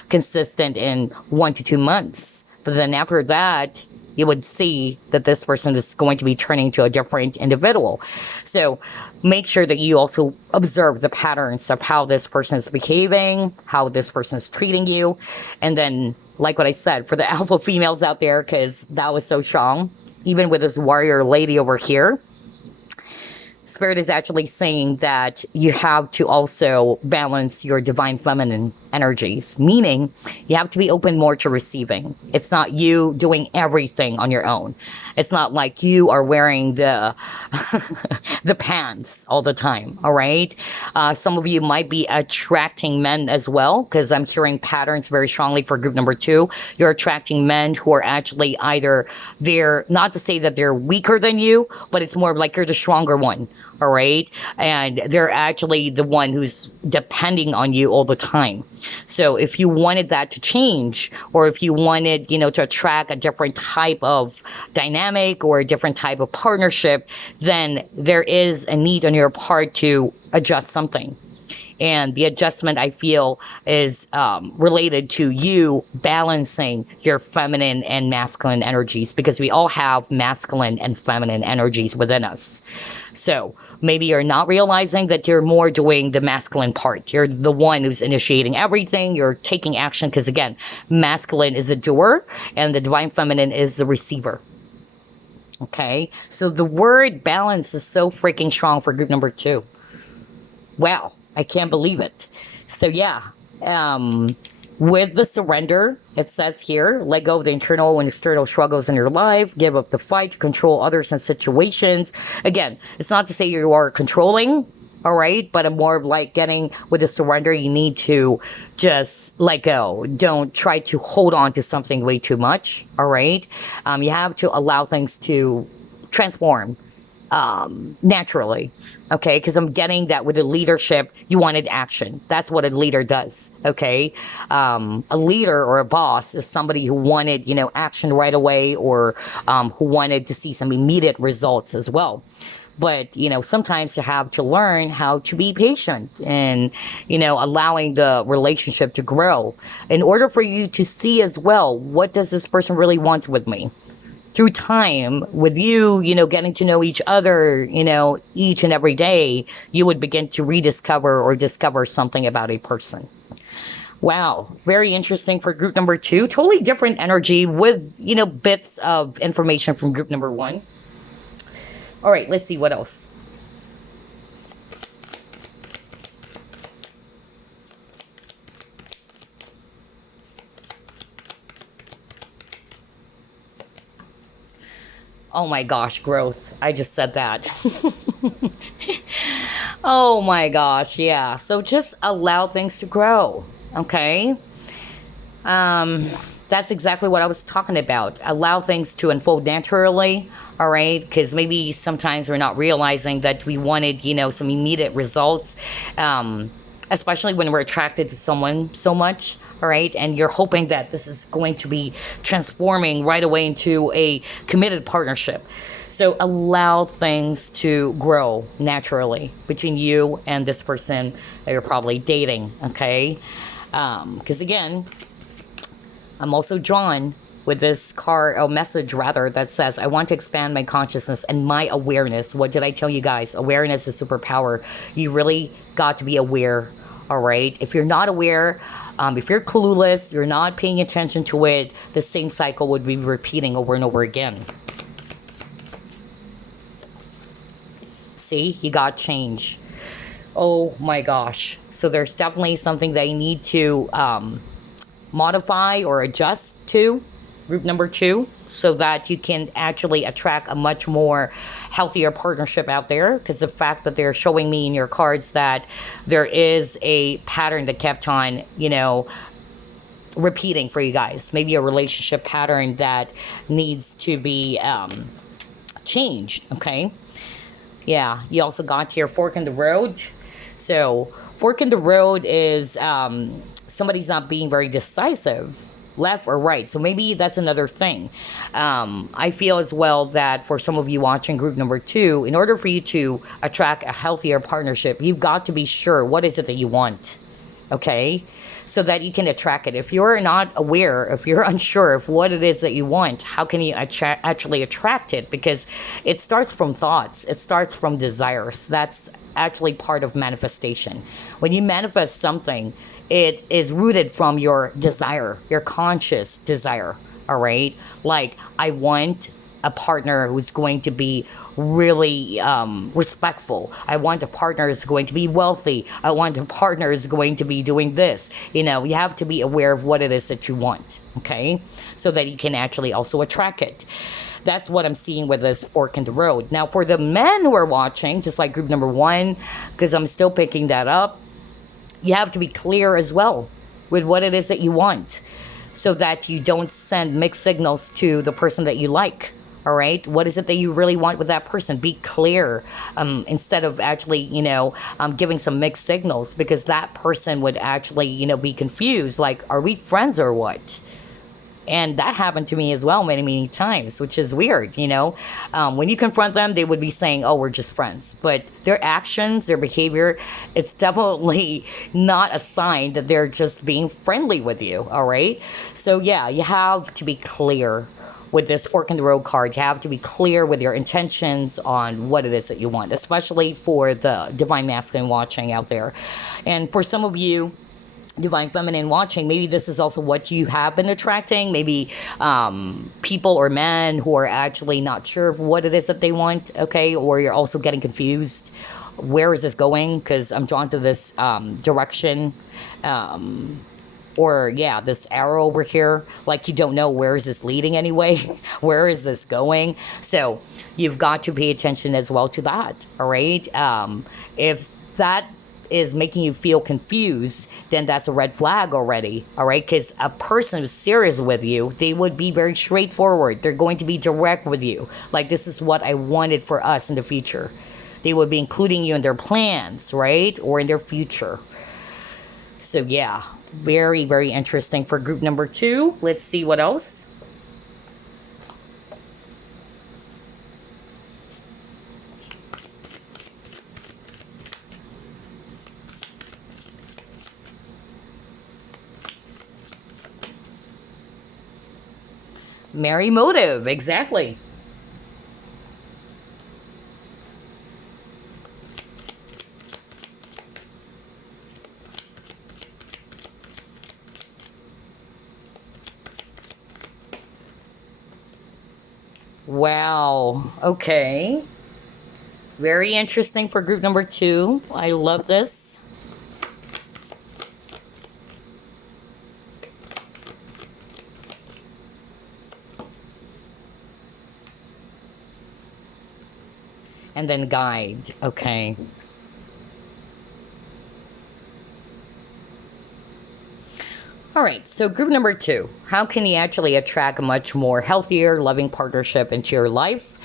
consistent in 1 to 2 months? But then after that, you would see that this person is going to be turning to a different individual. So make sure that you also observe the patterns of how this person is behaving, how this person is treating you, and then, like what I said, for the alpha females out there, because that was so strong, even with this warrior lady over here, Spirit is actually saying that you have to also balance your divine feminine energies, meaning you have to be open more to receiving. It's not you doing everything on your own. It's not like you are wearing the the pants all the time. All right. Some of you might be attracting men as well, because I'm hearing patterns very strongly for group number 2. You're attracting men who are actually either, they're not to say that they're weaker than you, but it's more like you're the stronger one. All right. And they're actually the one who's depending on you all the time. So if you wanted that to change, or if you wanted, to attract a different type of dynamic or a different type of partnership, then there is a need on your part to adjust something. And the adjustment, I feel, is related to you balancing your feminine and masculine energies, because we all have masculine and feminine energies within us. So maybe you're not realizing that you're more doing the masculine part. You're the one who's initiating everything. You're taking action, because, again, masculine is a doer and the divine feminine is the receiver. Okay, so the word balance is so freaking strong for group number 2. Wow, I can't believe it. So yeah, with the surrender, it says here, let go of the internal and external struggles in your life, give up the fight to control others and situations. Again, it's not to say you are controlling, all right, but more of like getting with the surrender, you need to just let go. Don't try to hold on to something way too much, all right? You have to allow things to transform naturally. Okay, because I'm getting that with the leadership, you wanted action. That's what a leader does. Okay, a leader or a boss is somebody who wanted, action right away, or who wanted to see some immediate results as well. But, sometimes you have to learn how to be patient and, allowing the relationship to grow in order for you to see as well, what does this person really want with me? Through time, with you, getting to know each other, each and every day, you would begin to rediscover or discover something about a person. Wow, very interesting for group number 2. Totally different energy with, bits of information from group number 1. All right, let's see what else. Oh my gosh, growth. I just said that. Oh my gosh, yeah. So just allow things to grow, okay? That's exactly what I was talking about. Allow things to unfold naturally, all right? Because maybe sometimes we're not realizing that we wanted, some immediate results, especially when we're attracted to someone so much. All right, and you're hoping that this is going to be transforming right away into a committed partnership. So allow things to grow naturally between you and this person that you're probably dating, okay? Because again, I'm also drawn with this card, a message rather, that says, I want to expand my consciousness and my awareness. What did I tell you guys? Awareness is superpower. You really got to be aware, all right? If you're not aware, if you're clueless, you're not paying attention to it, the same cycle would be repeating over and over again. See, you got change. Oh my gosh. So there's definitely something that you need to modify or adjust to, group number 2, so that you can actually attract a much more healthier partnership out there. Because the fact that they're showing me in your cards that there is a pattern that kept on, repeating for you guys. Maybe a relationship pattern that needs to be changed, okay? Yeah, you also got your fork in the road. So fork in the road is somebody's not being very decisive, left or right. So maybe that's another thing. I feel as well that for some of you watching group number 2, in order for you to attract a healthier partnership, you've got to be sure what is it that you want, okay? So that you can attract it. If you're not aware, if you're unsure of what it is that you want, how can you actually attract it? Because it starts from thoughts. It starts from desires. That's actually part of manifestation. When you manifest something, it is rooted from your desire, your conscious desire, all right? Like, I want a partner who's going to be really respectful. I want a partner who's going to be wealthy. I want a partner who's going to be doing this. You know, you have to be aware of what it is that you want, okay? So that you can actually also attract it. That's what I'm seeing with this fork in the road. Now, for the men who are watching, just like group number 1, because I'm still picking that up, you have to be clear as well with what it is that you want, so that you don't send mixed signals to the person that you like. All right, what is it that you really want with that person? Be clear, instead of actually, you know, giving some mixed signals, because that person would actually, you know, be confused. Like, are we friends or what? And that happened to me as well many, many times, which is weird, you know. When you confront them, they would be saying, oh, we're just friends. But their actions, their behavior, it's definitely not a sign that they're just being friendly with you, all right? So, yeah, you have to be clear with this fork in the road card. You have to be clear with your intentions on what it is that you want, especially for the Divine Masculine watching out there. And for some of you, Divine Feminine watching, maybe this is also what you have been attracting. Maybe people or men who are actually not sure of what it is that they want, okay? Or you're also getting confused. Where is this going? Because I'm drawn to this direction. Or, yeah, this arrow over here, like you don't know where is this leading anyway. Where is this going? So you've got to pay attention as well to that, all right? If that is making you feel confused, then that's a red flag already, all right? Because a person who's serious with you, they would be very straightforward. They're going to be direct with you. Like, this is what I wanted for us in the future. They would be including you in their plans, right? Or in their future. So, yeah, very, very interesting for group number 2. Let's see what else. Merry motive, exactly. Wow, okay. Very interesting for group number 2. I love this. And then guide, okay. All right, so group number 2, how can you actually attract a much more healthier, loving partnership into your life?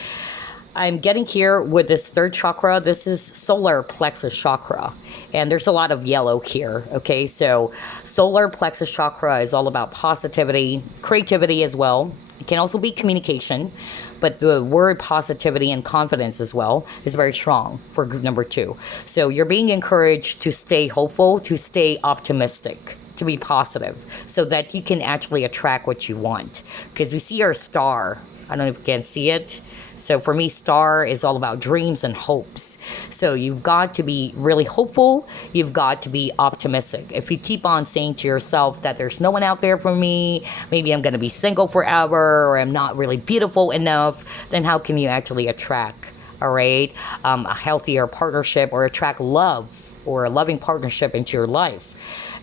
I'm getting here with this 3rd chakra. This is solar plexus chakra, and there's a lot of yellow here, okay? So solar plexus chakra is all about positivity, creativity as well. It can also be communication, but the word positivity and confidence as well is very strong for group number 2. So you're being encouraged to stay hopeful, to stay optimistic, to be positive, so that you can actually attract what you want. Because we see our star. I don't know if you can see it. So for me, star is all about dreams and hopes. So you've got to be really hopeful. You've got to be optimistic. If you keep on saying to yourself that there's no one out there for me, maybe I'm going to be single forever, or I'm not really beautiful enough, then how can you actually attract, all right, a healthier partnership, or attract love or a loving partnership into your life?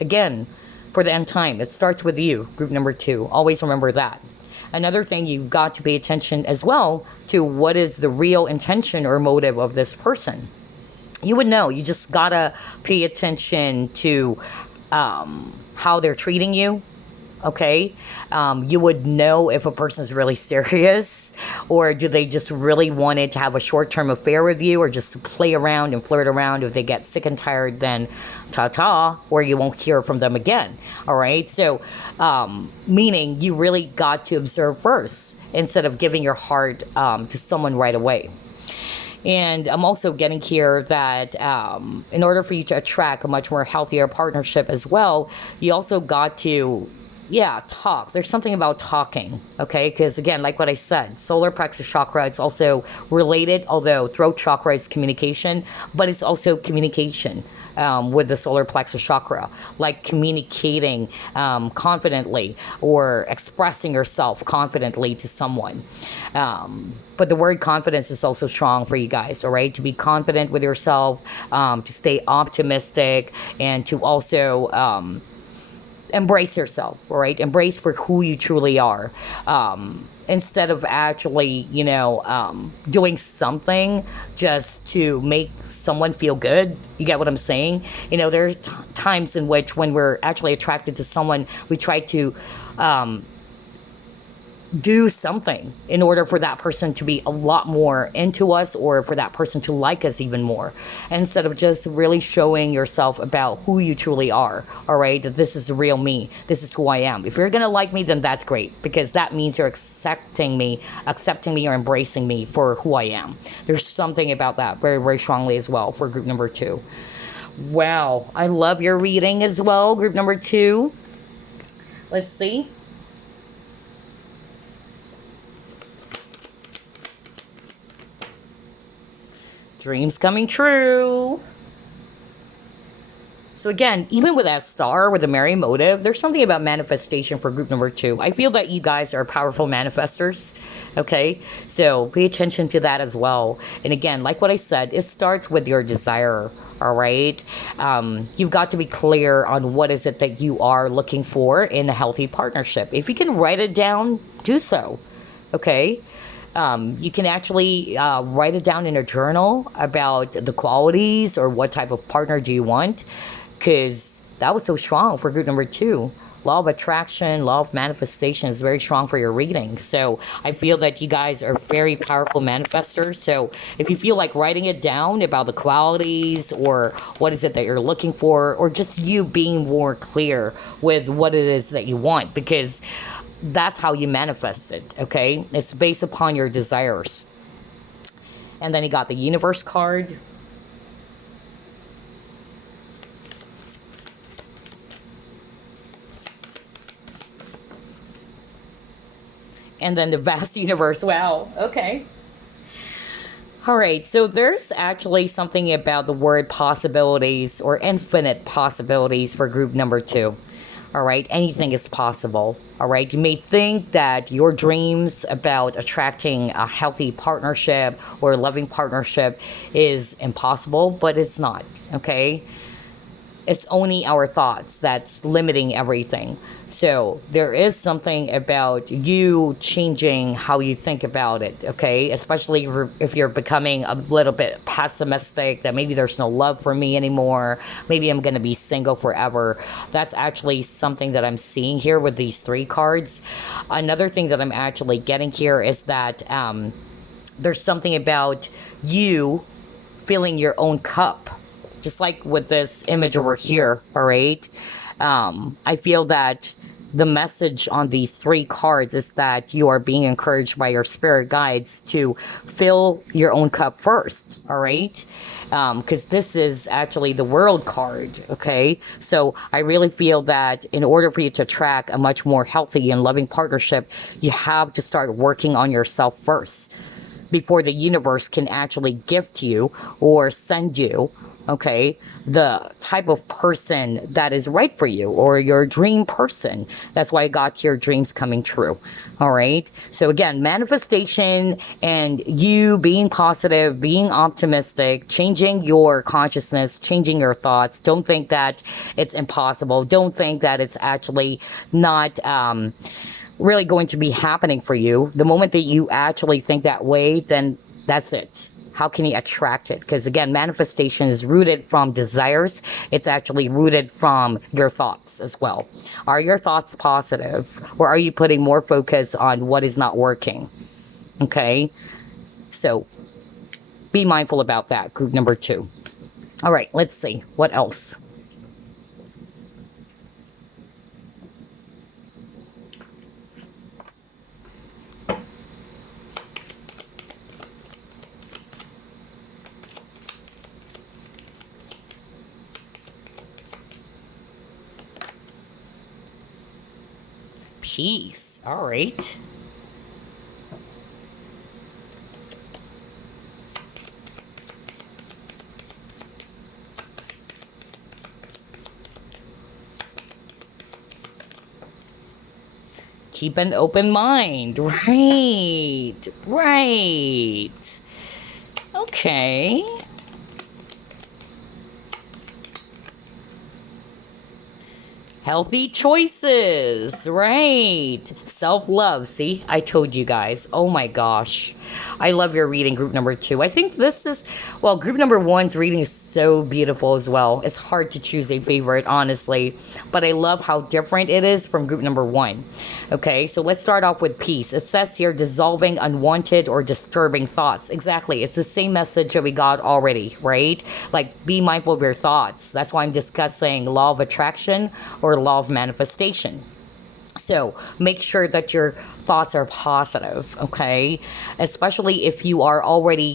Again, for the end time, it starts with you, group number 2. Always remember that. Another thing, you've got to pay attention as well to what is the real intention or motive of this person. You would know. You just gotta pay attention to how they're treating you. Okay, you would know if a person's really serious, or do they just really wanted to have a short-term affair with you, or just to play around and flirt around. If they get sick and tired, then ta-ta, or you won't hear from them again. All right, so meaning you really got to observe first instead of giving your heart to someone right away. And I'm also getting here that in order for you to attract a much more healthier partnership as well, you also got to Yeah, talk. There's something about talking, okay? Because again, like what I said, solar plexus chakra, it's also related, although throat chakra is communication, but it's also communication with the solar plexus chakra, like communicating confidently or expressing yourself confidently to someone. But the word confidence is also strong for you guys, all right? To be confident with yourself, to stay optimistic, and to also embrace yourself, right? Embrace for who you truly are. Instead of actually, doing something just to make someone feel good. You get what I'm saying? There are times in which when we're actually attracted to someone, we try to do something in order for that person to be a lot more into us or for that person to like us even more, instead of just really showing yourself about who you truly are. All right, that this is the real me, this is who I am. If you're gonna like me, then that's great, because that means you're accepting me or embracing me for who I am. There's something about that very, very strongly as well for group number 2. Wow, I love your reading as well, group number 2. Let's see. Dreams coming true. So again, even with that star, with the Mary motive, there's something about manifestation for group number 2. I feel that you guys are powerful manifestors. Okay, so pay attention to that as well. And again, like what I said, it starts with your desire. All right, you've got to be clear on what is it that you are looking for in a healthy partnership. If you can write it down, do so. Okay. You can actually write it down in a journal about the qualities or what type of partner do you want, because that was so strong for group number 2. Law of attraction, law of manifestation is very strong for your reading. So I feel that you guys are very powerful manifestors. So if you feel like writing it down about the qualities or what is it that you're looking for, or just you being more clear with what it is that you want, because that's how you manifest it, okay? It's based upon your desires. And then you got the universe card. And then the vast universe. Wow, okay. All right, so there's actually something about the word possibilities or infinite possibilities for group number 2. All right, anything is possible. All right, you may think that your dreams about attracting a healthy partnership or a loving partnership is impossible, but it's not. Okay, it's only our thoughts that's limiting everything. So there is something about you changing how you think about it, okay? Especially if you're becoming a little bit pessimistic, that maybe there's no love for me anymore, maybe I'm going to be single forever. That's actually something that I'm seeing here with these 3 cards. Another thing that I'm actually getting here is that there's something about you filling your own cup, just like with this image over here. All right, I feel that the message on these 3 cards is that you are being encouraged by your spirit guides to fill your own cup first. All right, because this is actually the world card. Okay, so I really feel that in order for you to attract a much more healthy and loving partnership, you have to start working on yourself first before the universe can actually gift you or send you, okay, the type of person that is right for you or your dream person. That's why I got your dreams coming true. All right. So again, manifestation and you being positive, being optimistic, changing your consciousness, changing your thoughts. Don't think that it's impossible. Don't think that it's actually not really going to be happening for you. The moment that you actually think that way, then that's it. How can you attract it? Because again, manifestation is rooted from desires. It's actually rooted from your thoughts as well. Are your thoughts positive, or are you putting more focus on what is not working? Okay, so be mindful about that, group number 2. All right, let's see what else. Peace. All right. Keep an open mind. Right. Right. Okay. Healthy choices, right? Self love. See, I told you guys. Oh my gosh. I love your reading, group number two. I think this is, well, group number one's reading is so beautiful as well. It's hard to choose a favorite, honestly, but I love how different it is from group number one. Okay, so let's start off with peace. It says here dissolving unwanted or disturbing thoughts. Exactly. It's the same message that we got already, right? Like, be mindful of your thoughts. That's why I'm discussing law of attraction or law of manifestation. So make sure that your thoughts are positive, okay? Especially if you are already,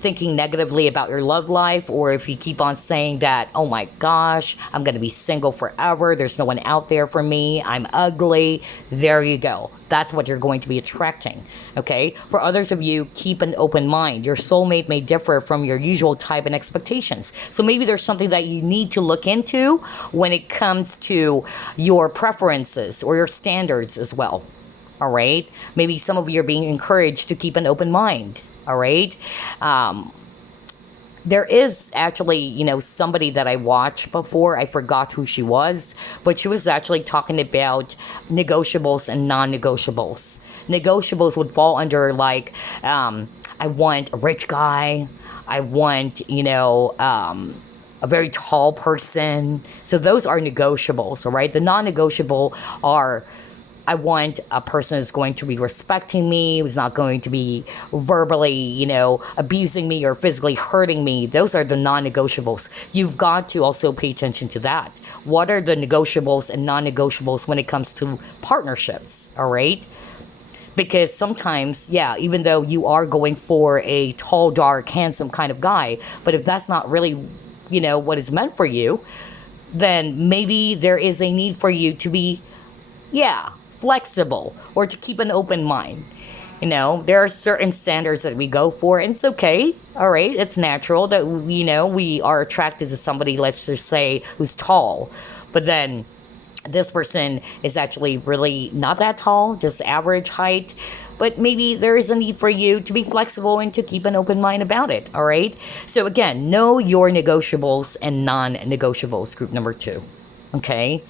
thinking negatively about your love life, or if you keep on saying that, oh my gosh, I'm gonna be single forever, there's no one out there for me, I'm ugly. There you go. That's what you're going to be attracting, okay? For others of you, keep an open mind. Your soulmate may differ from your usual type and expectations. So maybe there's something that you need to look into when it comes to your preferences or your standards as well. All right. Maybe some of you are being encouraged to keep an open mind. All right. There is actually, somebody that I watched before. I forgot who she was, but she was actually talking about negotiables and non-negotiables. Negotiables would fall under like, I want a rich guy. I want, a very tall person. So those are negotiables. All right. The non-negotiable are, I want a person who's going to be respecting me, who's not going to be verbally, abusing me or physically hurting me. Those are the non-negotiables. You've got to also pay attention to that. What are the negotiables and non-negotiables when it comes to partnerships, all right? Because sometimes, yeah, even though you are going for a tall, dark, handsome kind of guy, but if that's not really, what is meant for you, then maybe there is a need for you to be, flexible, or to keep an open mind. There are certain standards that we go for, and it's okay. All right, it's natural that we are attracted to somebody, let's just say, who's tall, but then this person is actually really not that tall, just average height. But maybe there is a need for you to be flexible and to keep an open mind about it. All right. So again, know your negotiables and non-negotiables, group number two. Okay.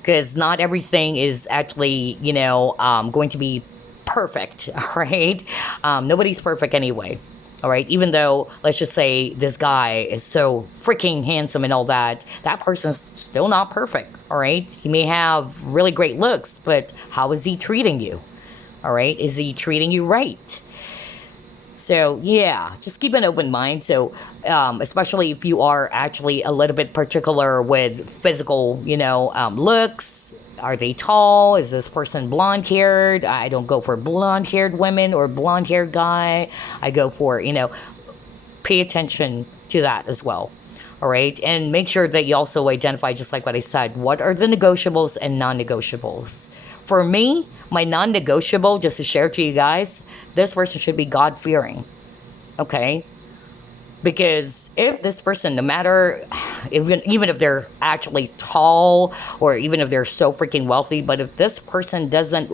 Because not everything is actually, going to be perfect, all right? Nobody's perfect anyway, all right? Even though, let's just say this guy is so freaking handsome and all that, that person's still not perfect, all right? He may have really great looks, but how is he treating you, all right? Is he treating you right? So, yeah, just keep an open mind. So, especially if you are actually a little bit particular with physical, looks. Are they tall? Is this person blonde-haired? I don't go for blonde-haired women or blonde-haired guy. I go for, pay attention to that as well. All right. And make sure that you also identify, just like what I said, what are the negotiables and non-negotiables. For me, my non-negotiable, just to share to you guys, this person should be God-fearing, okay? Because if this person, no matter, even if they're actually tall, or even if they're so freaking wealthy, but if this person doesn't,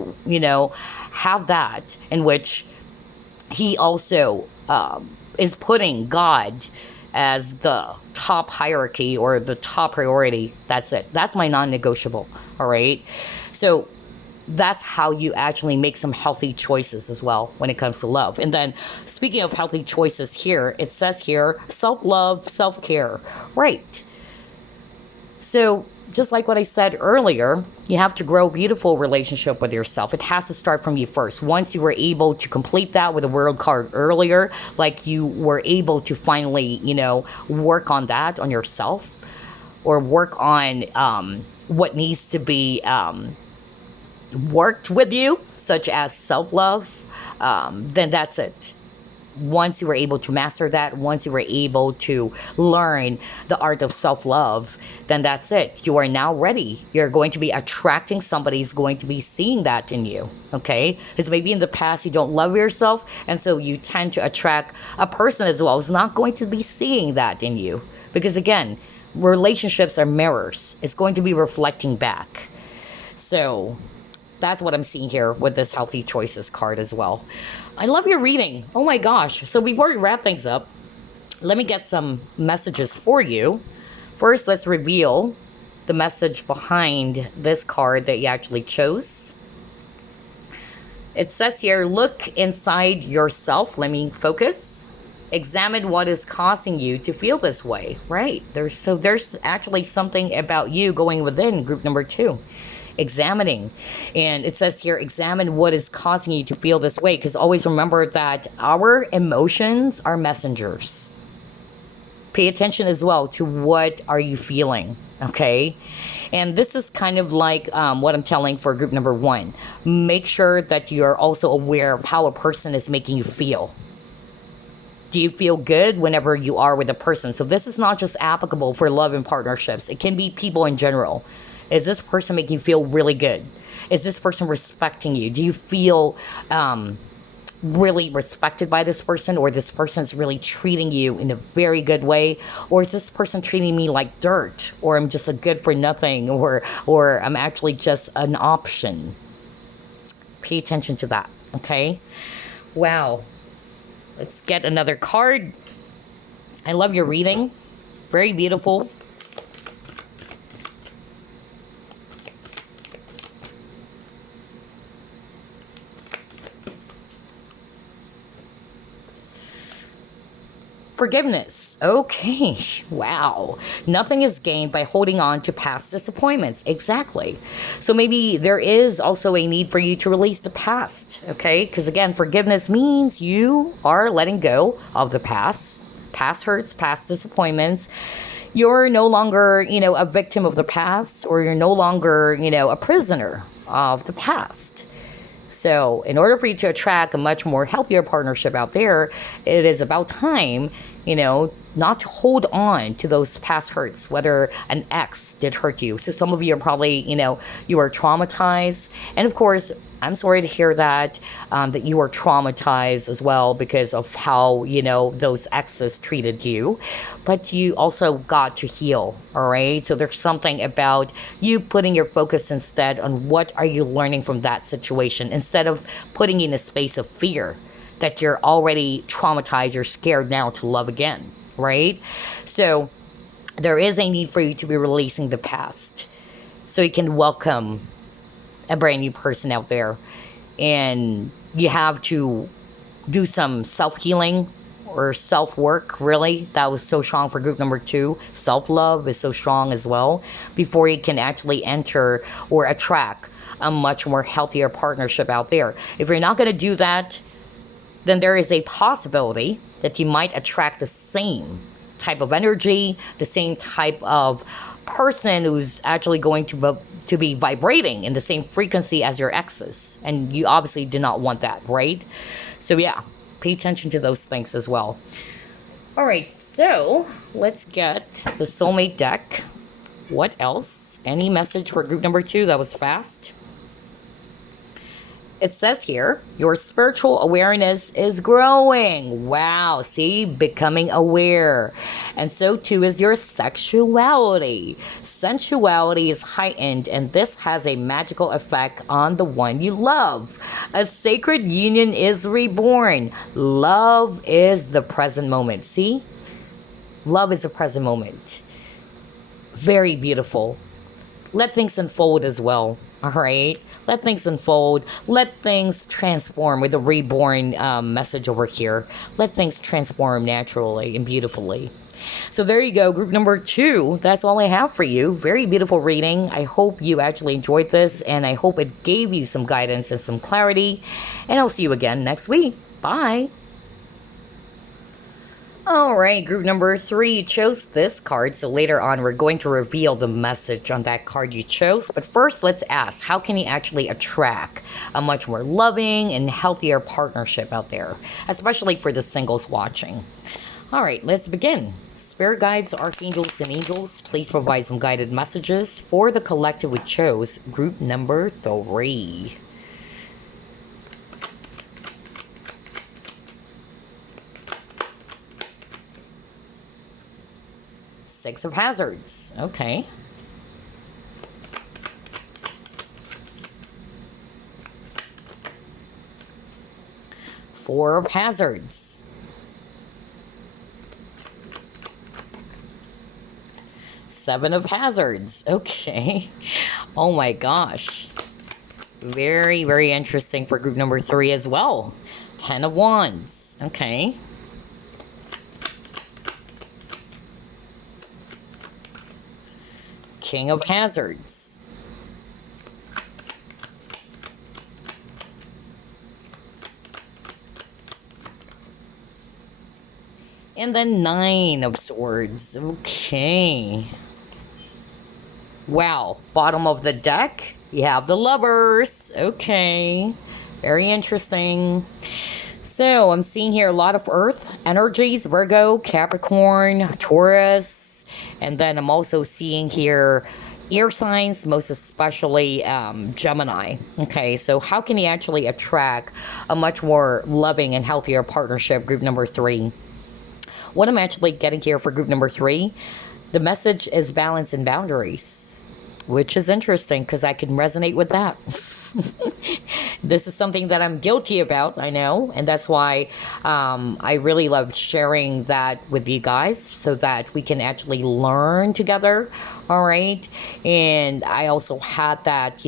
have that, in which he also is putting God as the top hierarchy or the top priority, that's it. That's my non-negotiable, all right? So that's how you actually make some healthy choices as well when it comes to love. And then speaking of healthy choices here, it says here, self-love, self-care, right? So just like what I said earlier, you have to grow a beautiful relationship with yourself. It has to start from you first. Once you were able to complete that with a world card earlier, like you were able to finally, work on that on yourself, or work on what needs to be worked with you, such as self-love, then that's it. once you were able to master that, once you were able to learn the art of self-love, then that's it. You are now ready. You're going to be attracting somebody who's going to be seeing that in you, okay? Because maybe in the past you don't love yourself, and so you tend to attract a person as well who's not going to be seeing that in you. Because again, relationships are mirrors. It's going to be reflecting back. So that's what I'm seeing here with this Healthy Choices card as well. I love your reading. Oh my gosh. So before we wrap things up, let me get some messages for you. First, let's reveal the message behind this card that you actually chose. It says here, look inside yourself. Let me focus. Examine what is causing you to feel this way. Right. There's actually something about you going within group number 2. Examining. And it says here, examine what is causing you to feel this way. Because always remember that our emotions are messengers. Pay attention as well to what are you feeling. Okay. And this is kind of like what I'm telling for group number 1. Make sure that you're also aware of how a person is making you feel. Do you feel good whenever you are with a person? So this is not just applicable for love and partnerships. It can be people in general. Is this person making you feel really good? Is this person respecting you? Do you feel really respected by this person, or this person's really treating you in a very good way? Or is this person treating me like dirt, or I'm just a good for nothing, or I'm actually just an option? Pay attention to that, okay? Wow. Let's get another card. I love your reading. Very beautiful. Forgiveness. Okay. Wow. Nothing is gained by holding on to past disappointments. Exactly. So maybe there is also a need for you to release the past. Okay. Because again, forgiveness means you are letting go of the past hurts, past disappointments. You're no longer, a victim of the past, or you're no longer, a prisoner of the past. So in order for you to attract a much more healthier partnership out there, it is about time, not to hold on to those past hurts, whether an ex did hurt you. So some of you are probably, you are traumatized. And of course, I'm sorry to hear that, that you are traumatized as well because of how, those exes treated you. But you also got to heal, all right? So there's something about you putting your focus instead on what are you learning from that situation, instead of putting in a space of fear that you're already traumatized, you're scared now to love again, right? So there is a need for you to be releasing the past so you can welcome a brand new person out there. And you have to do some self-healing or self-work, really. That was so strong for group number 2. Self-love is so strong as well, before you can actually enter or attract a much more healthier partnership out there. If you're not going to do that, then there is a possibility that you might attract the same type of energy, the same type of person who's actually going to be vibrating in the same frequency as your exes. And you obviously do not want that, right? So yeah, pay attention to those things as well. All right, so let's get the soulmate deck. What else? Any message for group number 2? That was fast. It says here, your spiritual awareness is growing. Wow, see, becoming aware. And so too is your sexuality. Sensuality is heightened, and this has a magical effect on the one you love. A sacred union is reborn. Love is the present moment. See? Love is the present moment. Very beautiful. Let things unfold as well. All right, let things unfold. Let things transform with a reborn message over here. Let things transform naturally and beautifully. So there you go, group number 2. That's all I have for you. Very beautiful reading. I hope you actually enjoyed this, and I hope it gave you some guidance and some clarity. And I'll see you again next week. Bye. All right, group number 3 chose this card. So later on, we're going to reveal the message on that card you chose. But first, let's ask, how can you actually attract a much more loving and healthier partnership out there, especially for the singles watching? All right, let's begin. Spirit guides, archangels, and angels, please provide some guided messages for the collective we chose, group number 3. Six of Hazards. Okay. Four of Hazards. Seven of Hazards. Okay. Oh my gosh. Very, very interesting for group number 3 as well. 10 of Wands. Okay. King of Hazards. And then 9 of Swords. Okay. Wow. Bottom of the deck, you have the Lovers. Okay. Very interesting. So I'm seeing here a lot of Earth energies. Virgo, Capricorn, Taurus. And then I'm also seeing here air signs, most especially Gemini. Okay, so how can you actually attract a much more loving and healthier partnership, group number 3? What I'm actually getting here for group number 3, the message is balance and boundaries, which is interesting because I can resonate with that. This is something that I'm guilty about, I know, and that's why I really love sharing that with you guys so that we can actually learn together, all right? And I also had that,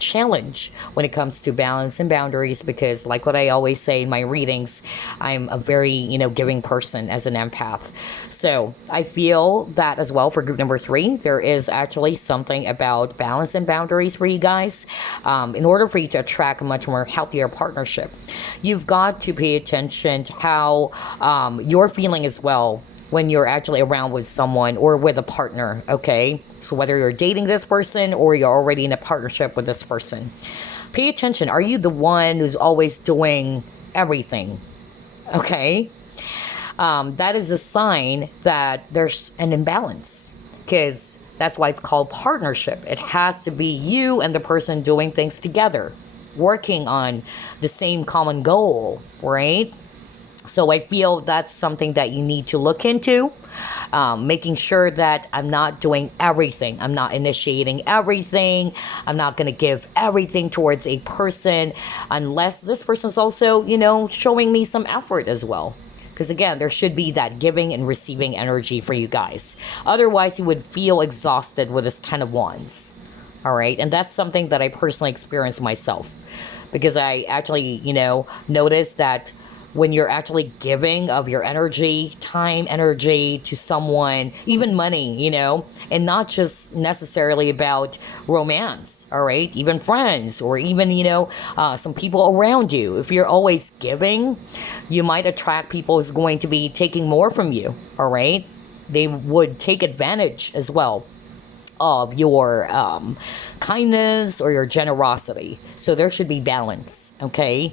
challenge when it comes to balance and boundaries because, like what I always say in my readings, I'm a very, giving person as an empath. So I feel that as well for group number 3, there is actually something about balance and boundaries for you guys. In order for you to attract a much more healthier partnership, you've got to pay attention to how you're feeling as well when you're actually around with someone or with a partner, okay? So whether you're dating this person or you're already in a partnership with this person, pay attention. Are you the one who's always doing everything? Okay? That is a sign that there's an imbalance because that's why it's called partnership. It has to be you and the person doing things together, working on the same common goal, right? So I feel that's something that you need to look into, making sure that I'm not doing everything. I'm not initiating everything. I'm not going to give everything towards a person unless this person's also, showing me some effort as well. Because again, there should be that giving and receiving energy for you guys. Otherwise, you would feel exhausted with this 10 of Wands. All right. And that's something that I personally experienced myself. Because I actually, noticed that when you're actually giving of your energy, time, energy to someone, even money, and not just necessarily about romance, all right? Even friends or even, some people around you. If you're always giving, you might attract people who's going to be taking more from you, all right? They would take advantage as well of your kindness or your generosity. So there should be balance, okay?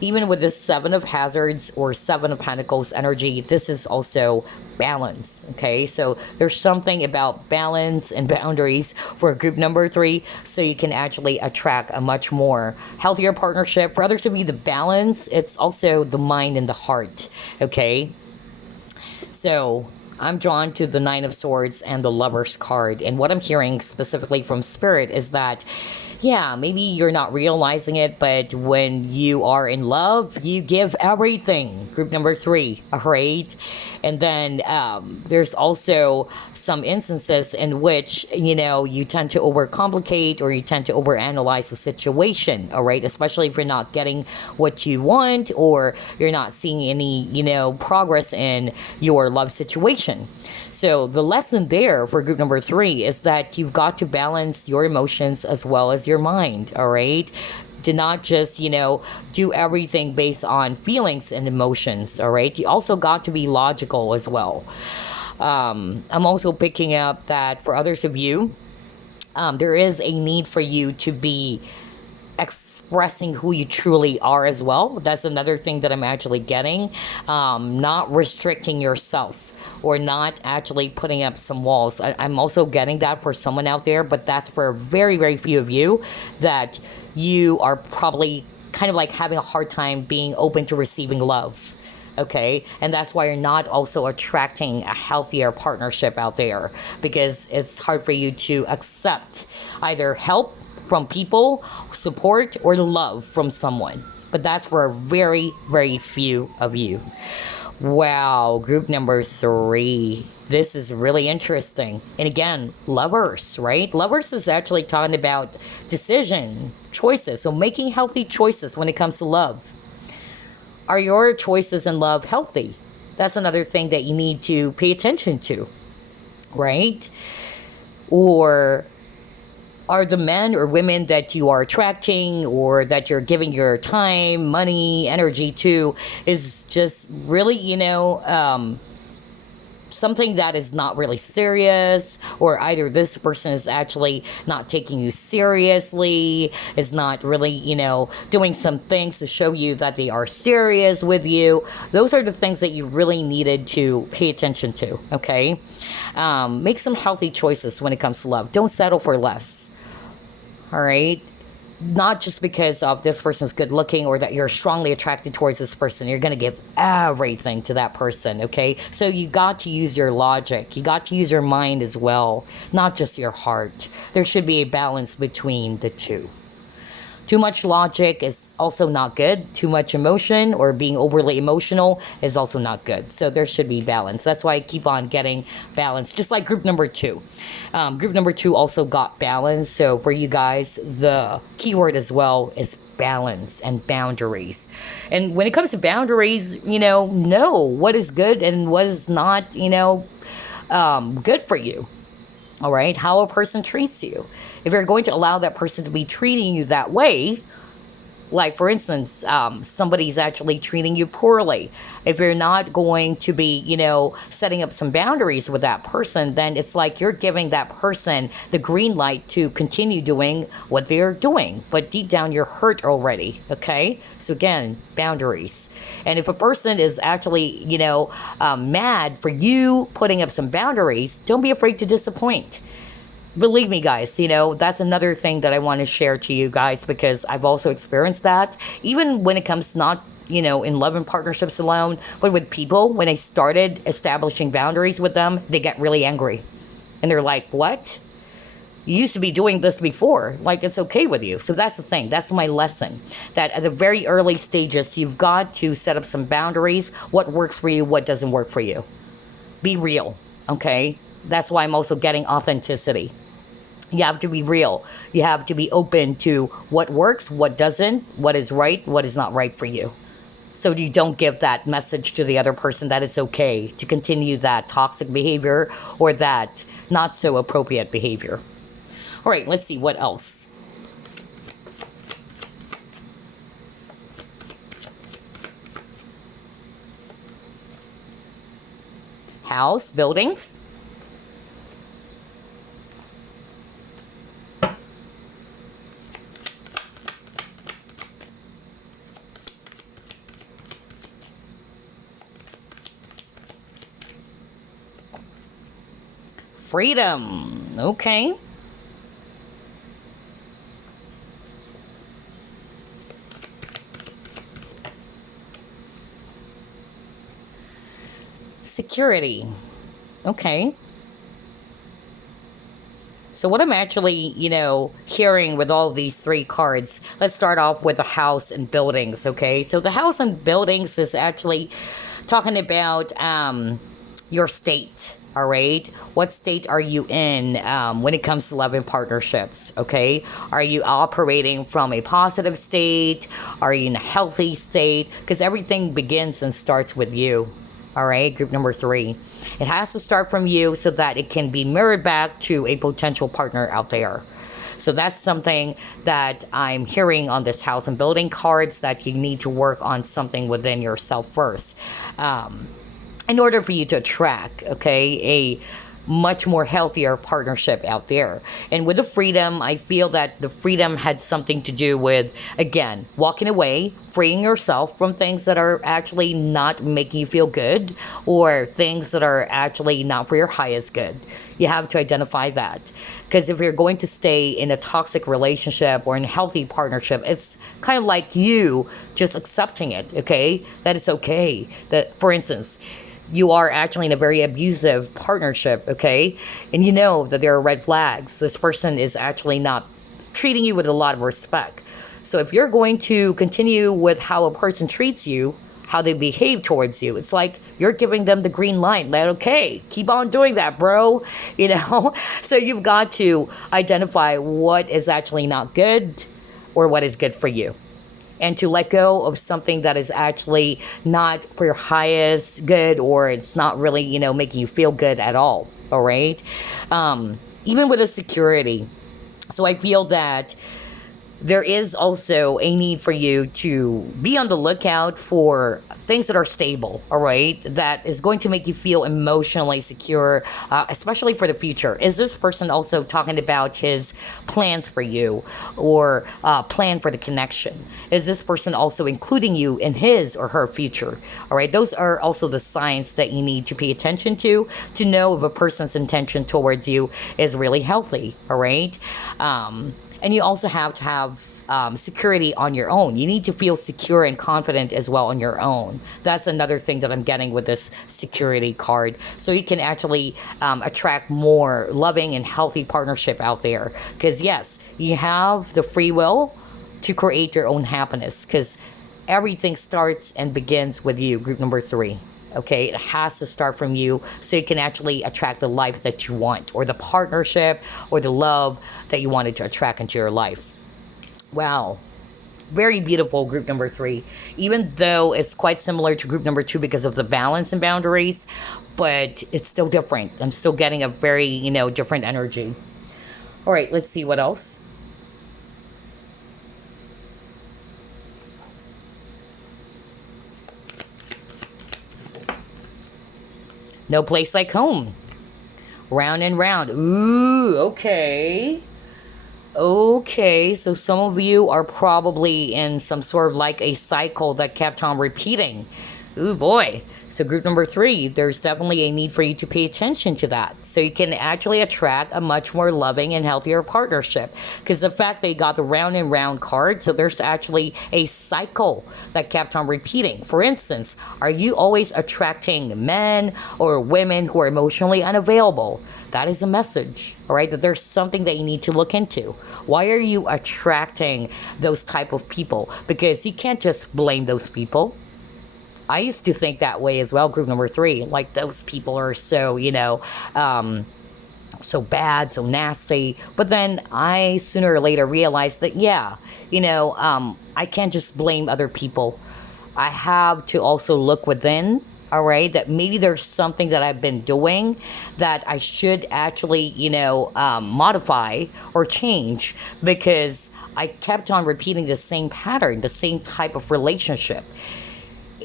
Even with this 7 of Hazards or 7 of Pentacles energy, this is also balance, okay? So there's something about balance and boundaries for group number 3 so you can actually attract a much more healthier partnership. For others to be the balance, it's also the mind and the heart, okay? So I'm drawn to the 9 of Swords and the Lovers card. And what I'm hearing specifically from Spirit is that, yeah, maybe you're not realizing it, but when you are in love, you give everything. Group number 3, all right? And then there's also some instances in which, you tend to overcomplicate or you tend to overanalyze the situation, all right? Especially if you're not getting what you want or you're not seeing any, progress in your love situation. So the lesson there for group number 3 is that you've got to balance your emotions as well as your mind, all right? Do not just, do everything based on feelings and emotions, all right? You also got to be logical as well. I'm also picking up that for others of you, there is a need for you to be expressing who you truly are as well. That's another thing that I'm actually getting. Not restricting yourself or not actually putting up some walls. I'm also getting that for someone out there, but that's for very, very few of you that you are probably kind of like having a hard time being open to receiving love. Okay, and that's why you're not also attracting a healthier partnership out there, because it's hard for you to accept either help from people, support, or love from someone. But that's for very, very few of you. Wow, group number 3. This is really interesting. And again, lovers, right? Lovers is actually talking about decision, choices. So making healthy choices when it comes to love. Are your choices in love healthy? That's another thing that you need to pay attention to, right? Or are the men or women that you are attracting or that you're giving your time, money, energy to is just really, something that is not really serious, or either this person is actually not taking you seriously, is not really, doing some things to show you that they are serious with you. Those are the things that you really needed to pay attention to, okay? Make some healthy choices when it comes to love. Don't settle for less, all right? Not just because of this person's good looking or that you're strongly attracted towards this person. You're going to give everything to that person, okay? So you got to use your logic. You got to use your mind as well, not just your heart. There should be a balance between the two. Too much logic is also not good. Too much emotion or being overly emotional is also not good. So there should be balance. That's why I keep on getting balance, just like group number 2. Group number 2 also got balance. So for you guys, the keyword as well is balance and boundaries. And when it comes to boundaries, know what is good and what is not, good for you. All right, how a person treats you. If you're going to allow that person to be treating you that way, like for instance, somebody's actually treating you poorly. If you're not going to be, setting up some boundaries with that person, then it's like you're giving that person the green light to continue doing what they're doing. But deep down, you're hurt already, okay? So again, boundaries. And if a person is actually, mad for you putting up some boundaries, don't be afraid to disappoint. Believe me, guys, that's another thing that I want to share to you guys, because I've also experienced that. Even when it comes not, in love and partnerships alone, but with people, when I started establishing boundaries with them, they get really angry. And they're like, what? You used to be doing this before. Like, it's okay with you. So that's the thing. That's my lesson. That at the very early stages, you've got to set up some boundaries. What works for you, what doesn't work for you. Be real, okay? That's why I'm also getting authenticity. You have to be real. You have to be open to what works, what doesn't, what is right, what is not right for you. So you don't give that message to the other person that it's okay to continue that toxic behavior or that not so appropriate behavior. All right, let's see what else. House, buildings. Freedom. Okay. Security. Okay. So what I'm actually, hearing with all these 3 cards, let's start off with the house and buildings, okay? So the house and buildings is actually talking about your state, all right? What state are you in when it comes to love and partnerships, okay? Are you operating from a positive state? Are you in a healthy state? Because everything begins and starts with you. All right, group number 3. It has to start from you so that it can be mirrored back to a potential partner out there. So that's something that I'm hearing on this house and building cards, that you need to work on something within yourself first. In order for you to attract, okay, a much more healthier partnership out there. And with the freedom, I feel that the freedom had something to do with, again, walking away, freeing yourself from things that are actually not making you feel good, or things that are actually not for your highest good. You have to identify that. Because if you're going to stay in a toxic relationship or in a healthy partnership, it's kind of like you just accepting it, okay? That it's okay. That, for instance, you are actually in a very abusive partnership, okay? And you know that there are red flags. This person is actually not treating you with a lot of respect. So if you're going to continue with how a person treats you, how they behave towards you, it's like you're giving them the green light. Like, okay, keep on doing that, bro. You know? So you've got to identify what is actually not good or what is good for you, and to let go of something that is actually not for your highest good, or it's not really, making you feel good at all right? Even with a security. So I feel that there is also a need for you to be on the lookout for things that are stable, all right? That is going to make you feel emotionally secure, especially for the future. Is this person also talking about his plans for you, or plan for the connection? Is this person also including you in his or her future? All right, those are also the signs that you need to pay attention to know if a person's intention towards you is really healthy, all right? And you also have to have security on your own. You need to feel secure and confident as well on your own. That's another thing that I'm getting with this security card. So you can actually attract more loving and healthy partnership out there. Because yes, you have the free will to create your own happiness. Because everything starts and begins with you, group number 3. Okay, it has to start from you, so you can actually attract the life that you want, or the partnership, or the love that you wanted to attract into your life. Wow. Very beautiful, group number 3. Even though it's quite similar to group number 2 because of the balance and boundaries, but it's still different. I'm still getting a very, different energy. All right, let's see what else. No place like home. Round and round. Ooh, okay. Okay, so some of you are probably in some sort of like a cycle that kept on repeating. Ooh, boy. So group number 3, there's definitely a need for you to pay attention to that, so you can actually attract a much more loving and healthier partnership. Because the fact that you got the round and round card, so there's actually a cycle that kept on repeating. For instance, are you always attracting men or women who are emotionally unavailable? That is a message, all right, that there's something that you need to look into. Why are you attracting those type of people? Because you can't just blame those people. I used to think that way as well, group number 3. Like, those people are so, so bad, so nasty. But then I sooner or later realized that, I can't just blame other people. I have to also look within, all right, that maybe there's something that I've been doing that I should actually, modify or change, because I kept on repeating the same pattern, the same type of relationship.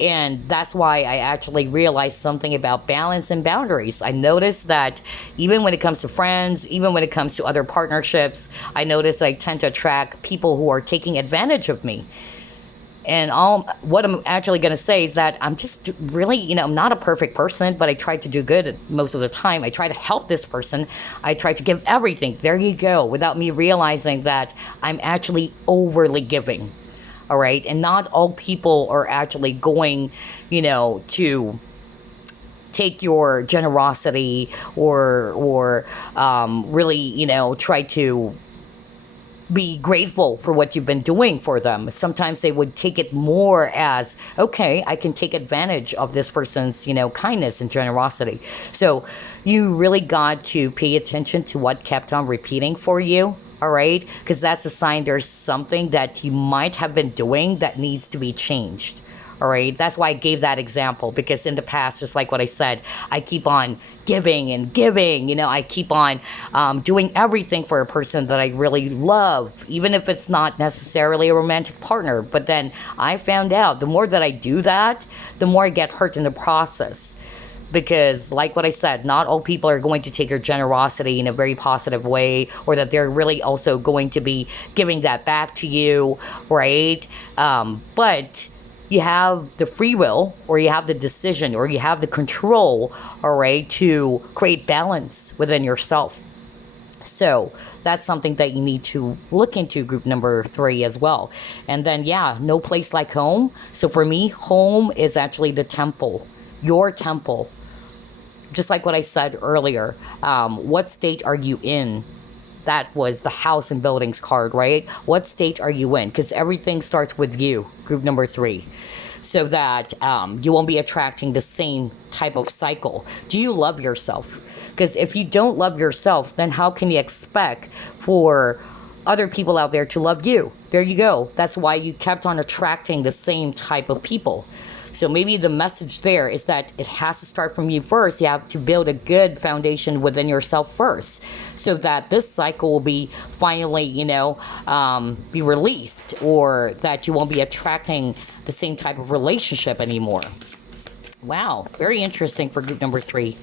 And that's why I actually realized something about balance and boundaries. I noticed that even when it comes to friends, even when it comes to other partnerships, I noticed I tend to attract people who are taking advantage of me. And what I'm actually going to say is that I'm just really, I'm not a perfect person, but I try to do good most of the time. I try to help this person. I try to give everything. There you go. Without me realizing that I'm actually overly giving. All right. And not all people are actually going, to take your generosity or really, try to be grateful for what you've been doing for them. Sometimes they would take it more as, okay, I can take advantage of this person's, kindness and generosity. So you really got to pay attention to what kept on repeating for you. All right, because that's a sign there's something that you might have been doing that needs to be changed. All right. That's why I gave that example, because in the past, just like what I said, I keep on giving and giving. I keep on doing everything for a person that I really love, even if it's not necessarily a romantic partner. But then I found out the more that I do that, the more I get hurt in the process. Because, like what I said, not all people are going to take your generosity in a very positive way, or that they're really also going to be giving that back to you, right? But you have the free will, or you have the decision, or you have the control, all right, to create balance within yourself. So that's something that you need to look into, group number 3 as well. And then, yeah, no place like home. So for me, home is actually the temple, your temple. Just like what I said earlier, what state are you in? That was the house and buildings card, right? What state are you in? Because everything starts with you, group number 3. So that you won't be attracting the same type of cycle. Do you love yourself? Because if you don't love yourself, then how can you expect for other people out there to love you? There you go. That's why you kept on attracting the same type of people. So maybe the message there is that it has to start from you first. You have to build a good foundation within yourself first, so that this cycle will be finally, be released, or that you won't be attracting the same type of relationship anymore. Wow, very interesting for group number 3.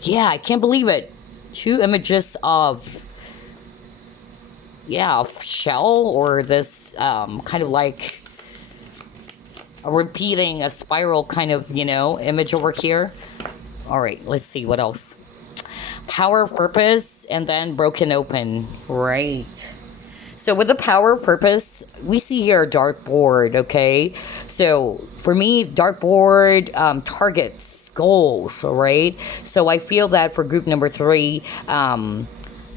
Yeah, I can't believe it. 2 images of, of shell, or this kind of like repeating a spiral kind of, image over here. All right, let's see what else. Power of purpose, and then broken open. Right. So with the power of purpose, we see here a dartboard, okay? So for me, dartboard targets, goals, all right? So I feel that for group number 3,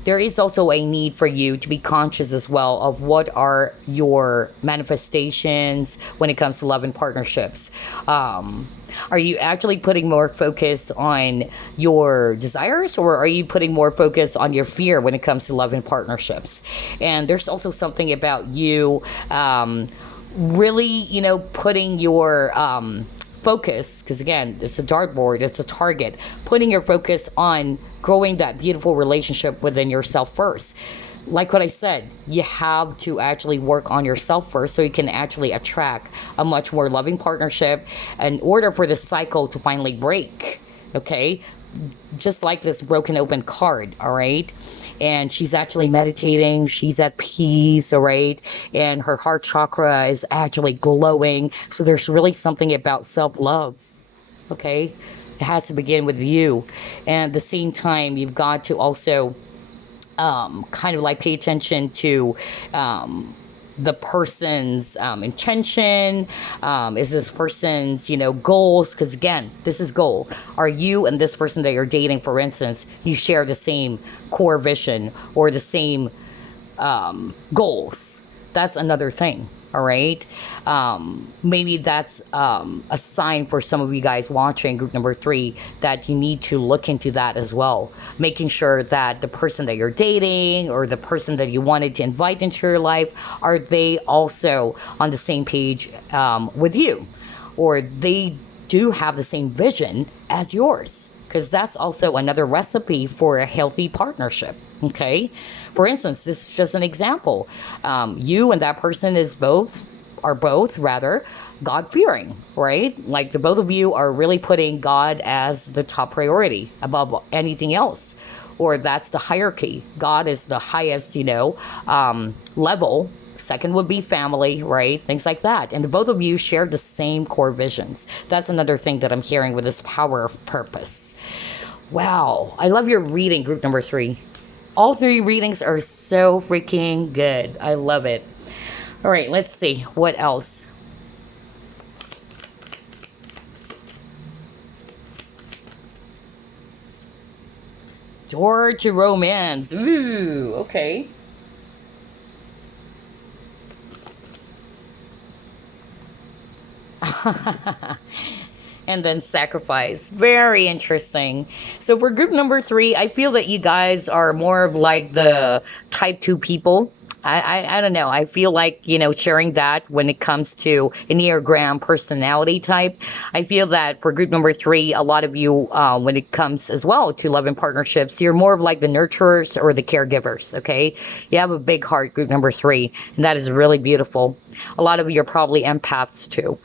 there is also a need for you to be conscious as well of what are your manifestations when it comes to love and partnerships. Are you actually putting more focus on your desires, or are you putting more focus on your fear when it comes to love and partnerships? And there's also something about you really, putting your focus, because again, it's a dartboard, it's a target, putting your focus on growing that beautiful relationship within yourself first. Like what I said, you have to actually work on yourself first, so you can actually attract a much more loving partnership in order for the cycle to finally break. Okay, just like this broken open card, all right? And she's actually meditating, she's at peace, all right? And her heart chakra is actually glowing. So there's really something about self-love, okay? It has to begin with you. And at the same time, you've got to also kind of like pay attention to the person's intention. Is this person's, goals? Because again, this is goal. Are you and this person that you're dating, for instance, you share the same core vision or the same goals? That's another thing. All right. Maybe that's a sign for some of you guys watching group number 3 that you need to look into that as well. Making sure that the person that you're dating or the person that you wanted to invite into your life, are they also on the same page with you? Or they do have the same vision as yours? Because that's also another recipe for a healthy partnership. Okay. For instance, this is just an example. You and that person are both God-fearing, right? Like the both of you are really putting God as the top priority above anything else. Or that's the hierarchy. God is the highest, level. Second would be family, right? Things like that. And the both of you share the same core visions. That's another thing that I'm hearing with this power of purpose. Wow. I love your reading, group number 3. All 3 readings are so freaking good. I love it. All right, let's see. What else? Door to romance. Ooh, okay. And then sacrifice. Very interesting. So for group number 3, I feel that you guys are more of like the type 2 people. I don't know. I feel like, sharing that when it comes to Enneagram personality type, I feel that for group number three, a lot of you, when it comes as well to love and partnerships, you're more of like the nurturers or the caregivers, okay? You have a big heart, group number three, and that is really beautiful. A lot of you are probably empaths too.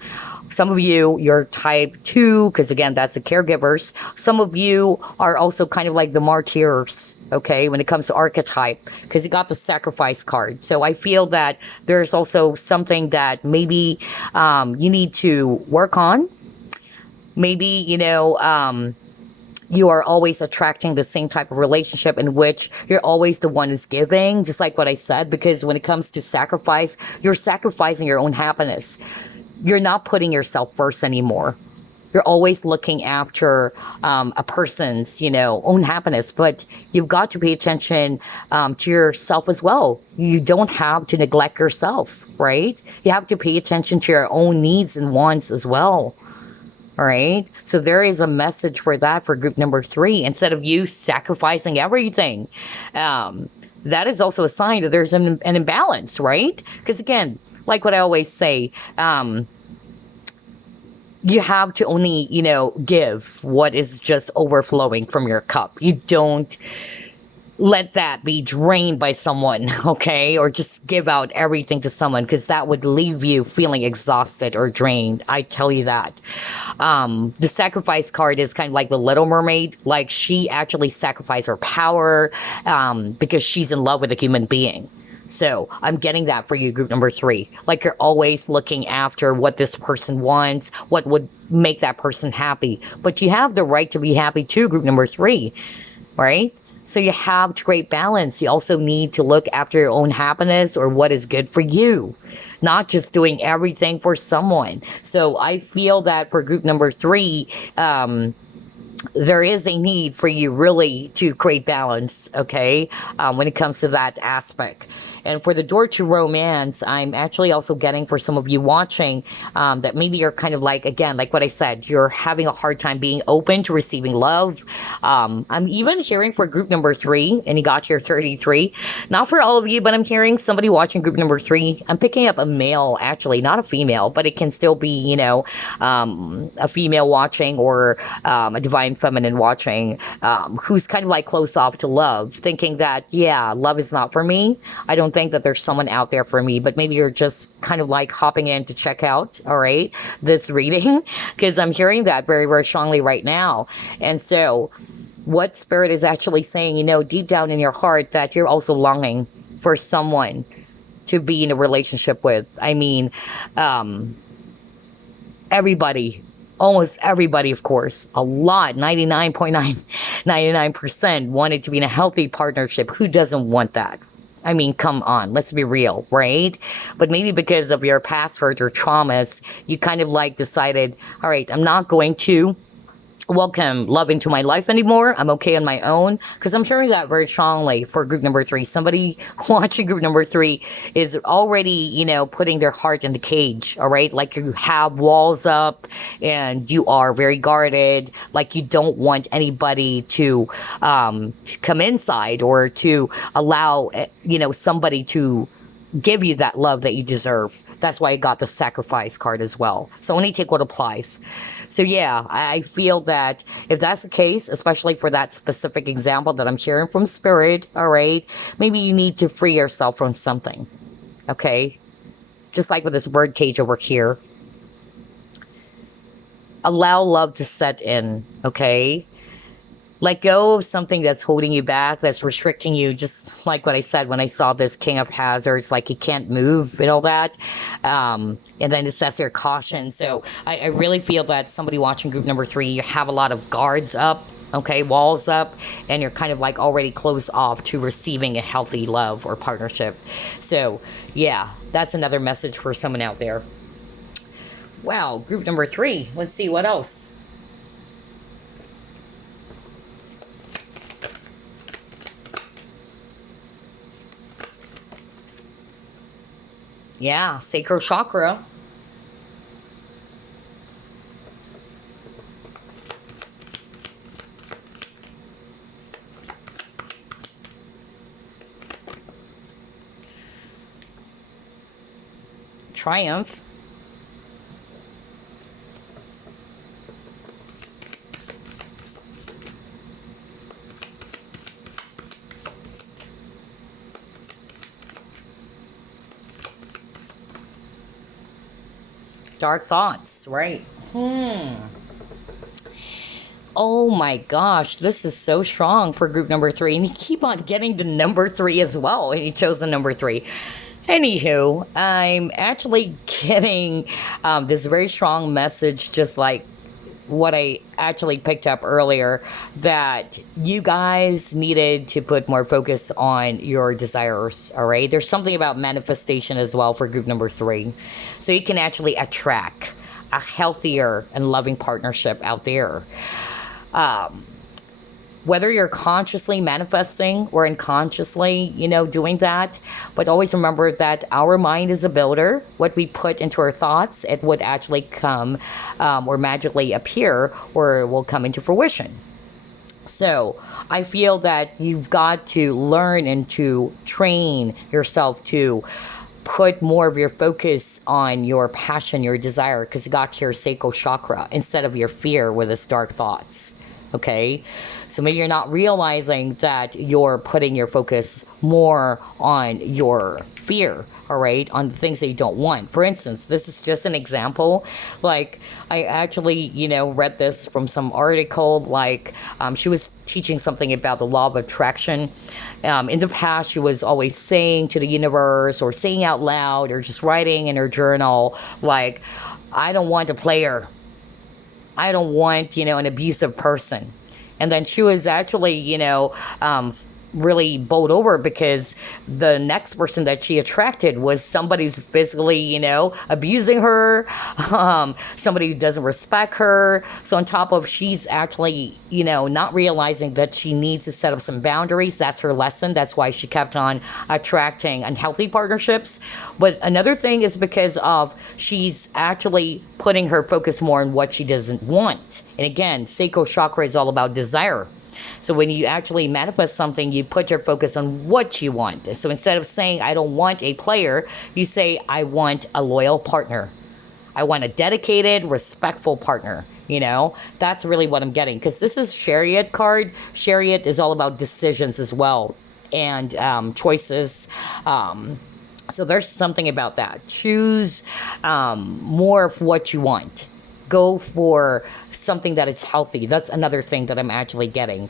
Some of you, you're type 2, because again, that's the caregivers. Some of you are also kind of like the martyrs, okay, when it comes to archetype, because you got the sacrifice card. So I feel that there's also something that maybe you need to work on. Maybe, you are always attracting the same type of relationship in which you're always the one who's giving, just like what I said, because when it comes to sacrifice, you're sacrificing your own happiness. You're not putting yourself first anymore. You're always looking after a person's, own happiness, but you've got to pay attention to yourself as well. You don't have to neglect yourself, right? You have to pay attention to your own needs and wants as well. All right. So there is a message for that for group number three. Instead of you sacrificing everything, that is also a sign that there's an imbalance, right? Because again, like what I always say, you have to only, give what is just overflowing from your cup. You don't let that be drained by someone, okay? Or just give out everything to someone, because that would leave you feeling exhausted or drained. I tell you that. The sacrifice card is kind of like the Little Mermaid. Like, she actually sacrificed her power because she's in love with a human being. So I'm getting that for you, group number three. Like, you're always looking after what this person wants, what would make that person happy. But you have the right to be happy too, group number three, right? So you have to create balance. You also need to look after your own happiness or what is good for you, not just doing everything for someone. So I feel that for group number three, there is a need for you really to create balance, okay, when it comes to that aspect. And for the door to romance, I'm actually also getting for some of you watching that maybe you're kind of like, again, like what I said, you're having a hard time being open to receiving love. I'm even hearing for group number three, and you got here 33. Not for all of you, but I'm hearing somebody watching group number three. I'm picking up a male, actually, not a female, but it can still be, a female watching or a divine feminine watching who's kind of like close off to love, thinking that, yeah, love is not for me. I don't think that there's someone out there for me, but maybe you're just kind of like hopping in to check out, all right, this reading, because I'm hearing that very, very strongly right now. And so what spirit is actually saying, deep down in your heart, that you're also longing for someone to be in a relationship with. I mean, everybody, almost everybody, of course, a lot, 99.999% wanted to be in a healthy partnership. Who doesn't want that? I mean, come on, let's be real, right? But maybe because of your past hurt or traumas, you kind of like decided, all right, I'm not going to welcome love into my life anymore. I'm okay on my own, because I'm hearing that very strongly for group number three. Somebody watching group number three is already, putting their heart in the cage, all right? Like, you have walls up and you are very guarded, like you don't want anybody to come inside or to allow, somebody to give you that love that you deserve. That's why I got the sacrifice card as well. So only take what applies. So yeah, I feel that if that's the case, especially for that specific example that I'm hearing from spirit, all right, maybe you need to free yourself from something, okay? Just like with this bird cage over here. Allow love to set in, okay? Let go of something that's holding you back, that's restricting you, just like what I said when I saw this King of Hazards, like he can't move and all that. And then it says here, caution. So I really feel that somebody watching group number three, you have a lot of guards up, okay, walls up, and you're kind of like already closed off to receiving a healthy love or partnership. So yeah, that's another message for someone out there. Wow, group number three. Let's see what else. Yeah, sacral chakra. Triumph. Dark Thoughts, right? Oh my gosh, this is so strong for group number 3. And you keep on getting the number 3 as well. And you chose the number 3. Anywho, I'm actually getting this very strong message, just like what I actually picked up earlier, that you guys needed to put more focus on your desires. All right, there's something about manifestation as well for group number 3, so you can actually attract a healthier and loving partnership out there. Whether you're consciously manifesting or unconsciously, doing that, but always remember that our mind is a builder. What we put into our thoughts, it would actually come or magically appear, or it will come into fruition. So I feel that you've got to learn and to train yourself to put more of your focus on your passion, your desire, because it got to your sacral chakra instead of your fear with its dark thoughts. Okay, so maybe you're not realizing that you're putting your focus more on your fear, all right, on the things that you don't want. For instance, this is just an example. Like, I actually, read this from some article. Like, she was teaching something about the law of attraction. In the past, she was always saying to the universe, or saying out loud, or just writing in her journal, like, I don't want a player. I don't want, an abusive person. And then she was actually, really bowled over because the next person that she attracted was somebody who's physically, abusing her, somebody who doesn't respect her. So on top of, she's actually, not realizing that she needs to set up some boundaries. That's her lesson. That's why she kept on attracting unhealthy partnerships. But another thing is because of, she's actually putting her focus more on what she doesn't want. And again, sacral chakra is all about desire. So when you actually manifest something, you put your focus on what you want. So instead of saying, I don't want a player, you say, I want a loyal partner. I want a dedicated, respectful partner. That's really what I'm getting. Because this is Chariot card. Chariot is all about decisions as well, and choices. So there's something about that. Choose more of what you want. Go for something that is healthy. That's another thing that I'm actually getting.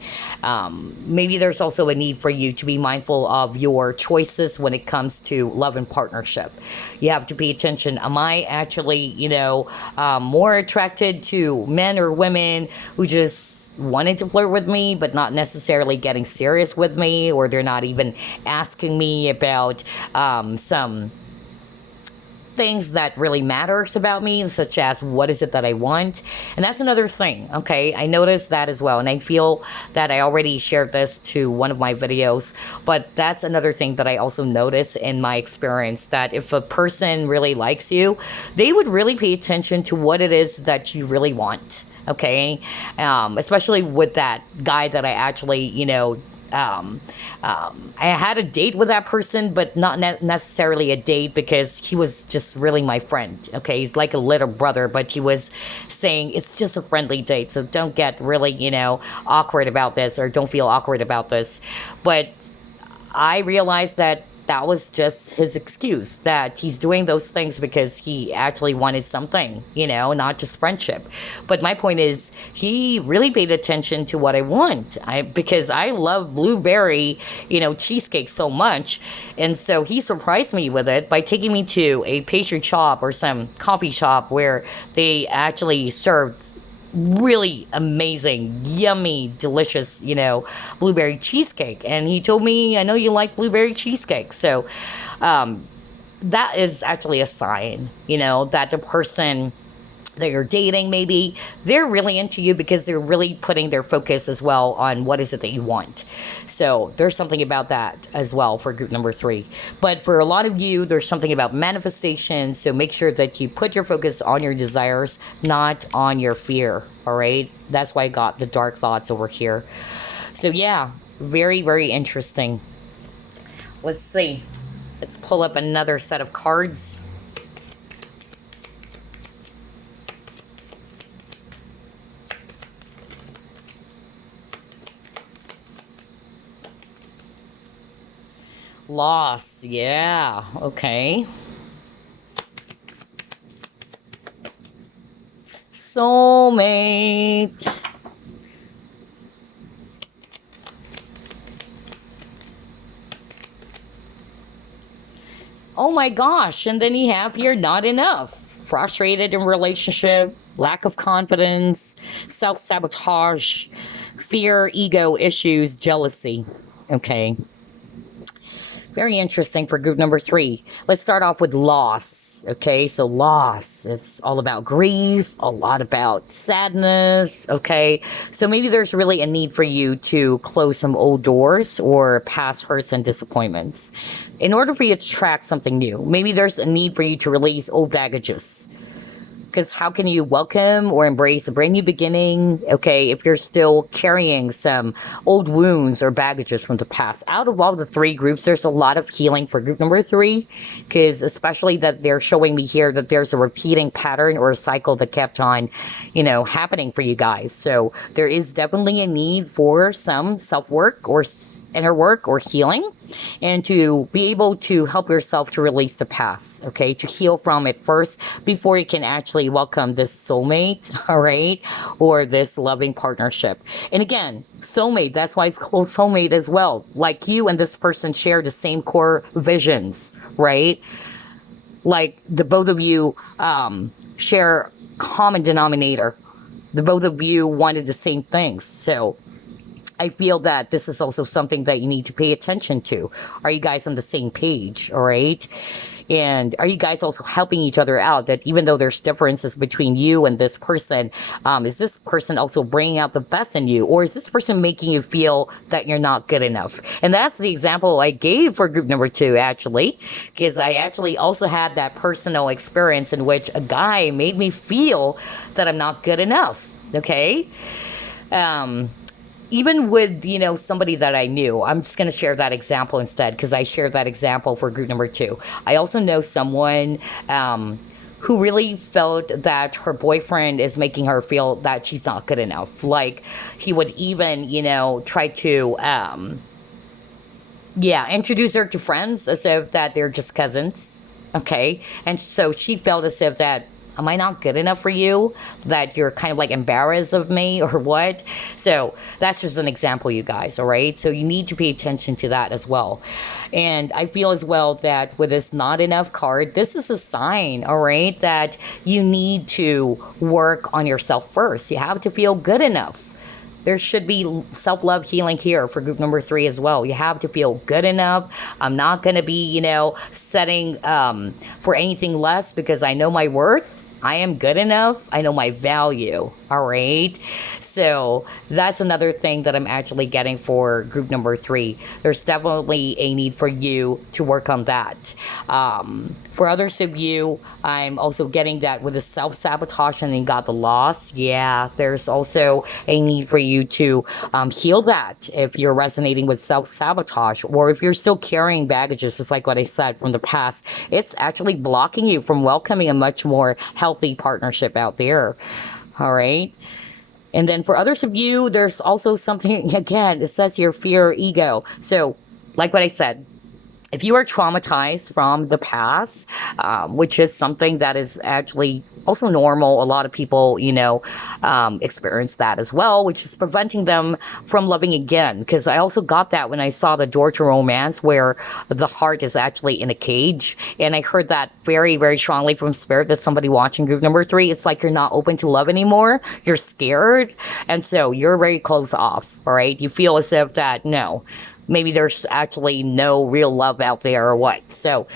Maybe there's also a need for you to be mindful of your choices when it comes to love and partnership. You have to pay attention. Am I actually, more attracted to men or women who just wanted to flirt with me, but not necessarily getting serious with me, or they're not even asking me about some things that really matters about me, such as what is it that I want. And that's another thing. Okay, I noticed that as well, and I feel that I already shared this to one of my videos, but that's another thing that I also notice in my experience, that if a person really likes you, they would really pay attention to what it is that you really want. Okay, especially with that guy that I actually, I had a date with that person, but not necessarily a date, because he was just really my friend. Okay, he's like a little brother, but he was saying it's just a friendly date, so don't get really, awkward about this, or don't feel awkward about this. But I realized that that was just his excuse, that he's doing those things because he actually wanted something, not just friendship. But my point is, he really paid attention to what I want, because I love blueberry, cheesecake so much. And so he surprised me with it by taking me to a pastry shop or some coffee shop where they actually served really amazing, yummy, delicious, blueberry cheesecake. And he told me, I know you like blueberry cheesecake. So that is actually a sign, that the person that you're dating, maybe they're really into you, because they're really putting their focus as well on what is it that you want. So there's something about that as well for group number 3. But for a lot of you, there's something about manifestation. So make sure that you put your focus on your desires, not on your fear. All right, that's why I got the dark thoughts over here. So yeah, very, very interesting. Let's see, let's pull up another set of cards. Loss. Yeah. Okay. Soulmate. Oh my gosh. And then you have here not enough. Frustrated in relationship, lack of confidence, self sabotage, fear, ego issues, jealousy. Okay. Very interesting for group number three. Let's start off with loss. Okay, so loss. It's all about grief, a lot about sadness. Okay, so maybe there's really a need for you to close some old doors or past hurts and disappointments in order for you to track something new. Maybe there's a need for you to release old baggages, because how can you welcome or embrace a brand new beginning, okay, if you're still carrying some old wounds or baggages from the past? Out of all the three groups, there's a lot of healing for group number three, because especially that they're showing me here that there's a repeating pattern or a cycle that kept on, happening for you guys. So there is definitely a need for some self-work or inner work or healing, and to be able to help yourself to release the past, okay, to heal from it first before you can actually welcome this soulmate, all right, or this loving partnership. And again, soulmate, that's why it's called soulmate as well. Like you and this person share the same core visions, right? Like the both of you share common denominator. The both of you wanted the same things. So I feel that this is also something that you need to pay attention to. Are you guys on the same page? All right. And are you guys also helping each other out? That even though there's differences between you and this person, is this person also bringing out the best in you? Or is this person making you feel that you're not good enough? And that's the example I gave for group number two, actually, because I actually also had that personal experience in which a guy made me feel that I'm not good enough. Okay. Even with somebody that I knew, I'm just going to share that example instead, because I shared that example for group number two. I also know someone who really felt that her boyfriend is making her feel that she's not good enough. Like he would even try to introduce her to friends as if that they're just cousins. Okay, and so she felt as if that, am I not good enough for you? That you're kind of like embarrassed of me or what? So that's just an example, you guys, all right? So you need to pay attention to that as well. And I feel as well that with this not enough card, this is a sign, all right, that you need to work on yourself first. You have to feel good enough. There should be self-love healing here for group number three as well. You have to feel good enough. I'm not going to be, setting for anything less, because I know my worth. I am good enough. I know my value. All right. So that's another thing that I'm actually getting for group number three. There's definitely a need for you to work on that. For others of you, I'm also getting that with the self-sabotage and you got the loss. Yeah, there's also a need for you to heal that if you're resonating with self-sabotage, or if you're still carrying baggages, just like what I said from the past. It's actually blocking you from welcoming a much more healthy partnership out there. All right. And then for others of you, there's also something, again, it says here, fear, ego. So like what I said, if you are traumatized from the past, which is something that is actually also normal, a lot of people, experience that as well, which is preventing them from loving again. Because I also got that when I saw the door to romance, where the heart is actually in a cage. And I heard that very, very strongly from spirit, that somebody watching group number three, it's like you're not open to love anymore. You're scared. And so you're very closed off. All right. You feel as if that, no, maybe there's actually no real love out there or what. So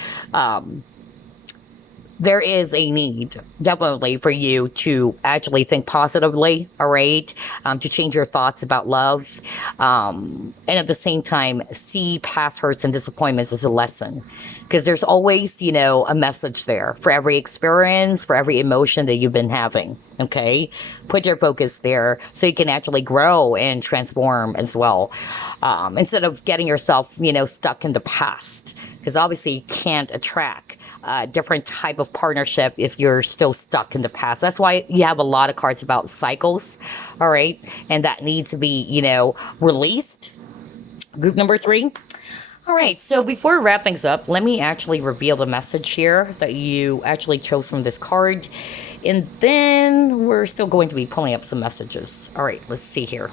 there is a need definitely for you to actually think positively, all right, to change your thoughts about love, and at the same time see past hurts and disappointments as a lesson, because there's always a message there for every experience, for every emotion that you've been having. Okay, put your focus there so you can actually grow and transform as well, instead of getting yourself stuck in the past, because obviously you can't attract a different type of partnership if you're still stuck in the past. That's why you have a lot of cards about cycles, all right, and that needs to be released. Group number three. All right, so before we wrap things up, let me actually reveal the message here that you actually chose from this card. And then we're still going to be pulling up some messages. All right, let's see here.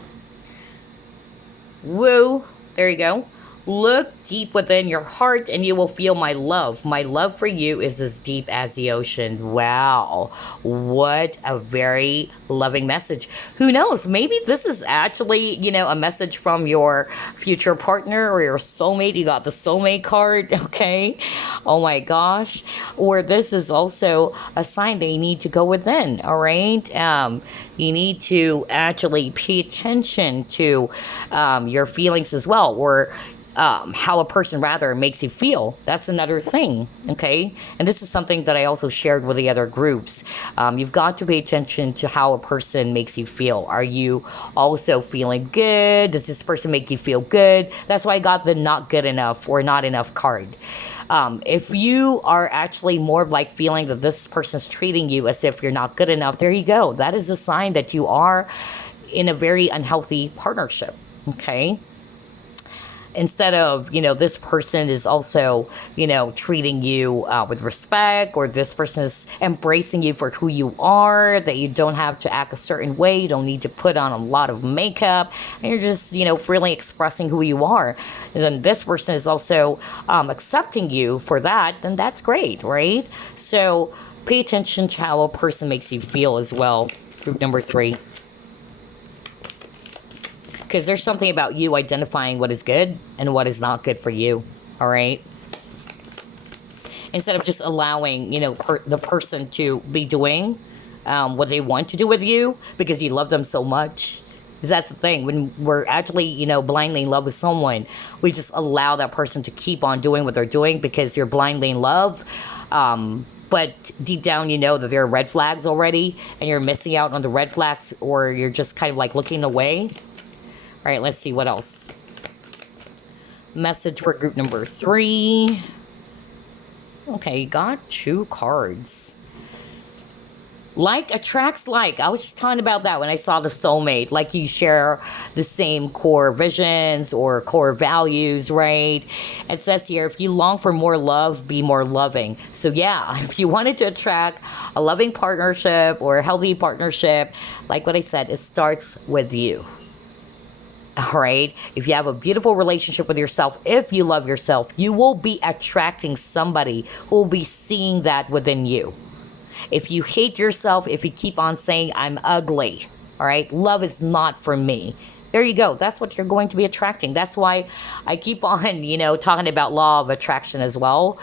Woo, there you go. Look deep within your heart and you will feel my love. My love for you is as deep as the ocean. Wow. What a very loving message. Who knows? Maybe this is actually, a message from your future partner or your soulmate. You got the soulmate card, okay? Oh my gosh. Or this is also a sign that you need to go within, all right? You need to actually pay attention to your feelings as well, or how a person rather makes you feel. That's another thing, okay? And this is something that I also shared with the other groups. You've got to pay attention to how a person makes you feel. Are you also feeling good? Does this person make you feel good? That's why I got the not good enough or not enough card. If you are actually more of like feeling that this person's treating you as if you're not good enough, there you go. That is a sign that you are in a very unhealthy partnership, okay? Instead of, this person is also, treating you with respect, or this person is embracing you for who you are, that you don't have to act a certain way, you don't need to put on a lot of makeup, and you're just, freely expressing who you are. And then this person is also accepting you for that, then that's great, right? So pay attention to how a person makes you feel as well. Group number 3. Because there's something about you identifying what is good and what is not good for you, all right? Instead of just allowing, the person to be doing what they want to do with you because you love them so much. Because that's the thing. When we're actually, blindly in love with someone, we just allow that person to keep on doing what they're doing because you're blindly in love. But deep down, you know that there are red flags already, and you're missing out on the red flags, or you're just kind of like looking away. All right, let's see what else. Message for group number 3. Okay, got 2 cards. Like attracts like. I was just talking about that when I saw the soulmate. Like you share the same core visions or core values, right? It says here, if you long for more love, be more loving. So yeah, if you wanted to attract a loving partnership or a healthy partnership, like what I said, it starts with you. All right. If you have a beautiful relationship with yourself, if you love yourself, you will be attracting somebody who will be seeing that within you. If you hate yourself, if you keep on saying, I'm ugly, all right, love is not for me. There you go. That's what you're going to be attracting. That's why I keep on, talking about law of attraction as well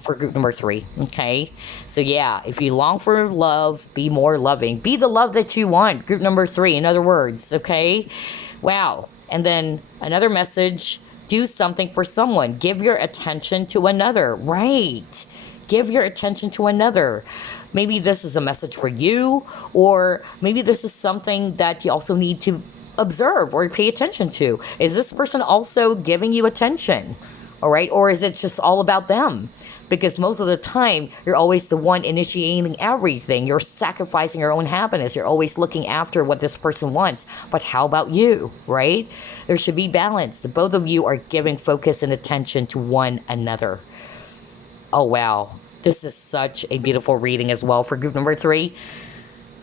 for group number 3. Okay. So yeah, if you long for love, be more loving. Be the love that you want. Group number 3, in other words. Okay. Wow. And then another message, do something for someone. Give your attention to another. Right. Give your attention to another. Maybe this is a message for you, or maybe this is something that you also need to observe or pay attention to. Is this person also giving you attention? All right. Or is it just all about them? Because most of the time, you're always the one initiating everything. You're sacrificing your own happiness. You're always looking after what this person wants. But how about you, right? There should be balance. The both of you are giving focus and attention to one another. Oh, wow. This is such a beautiful reading as well for group number 3.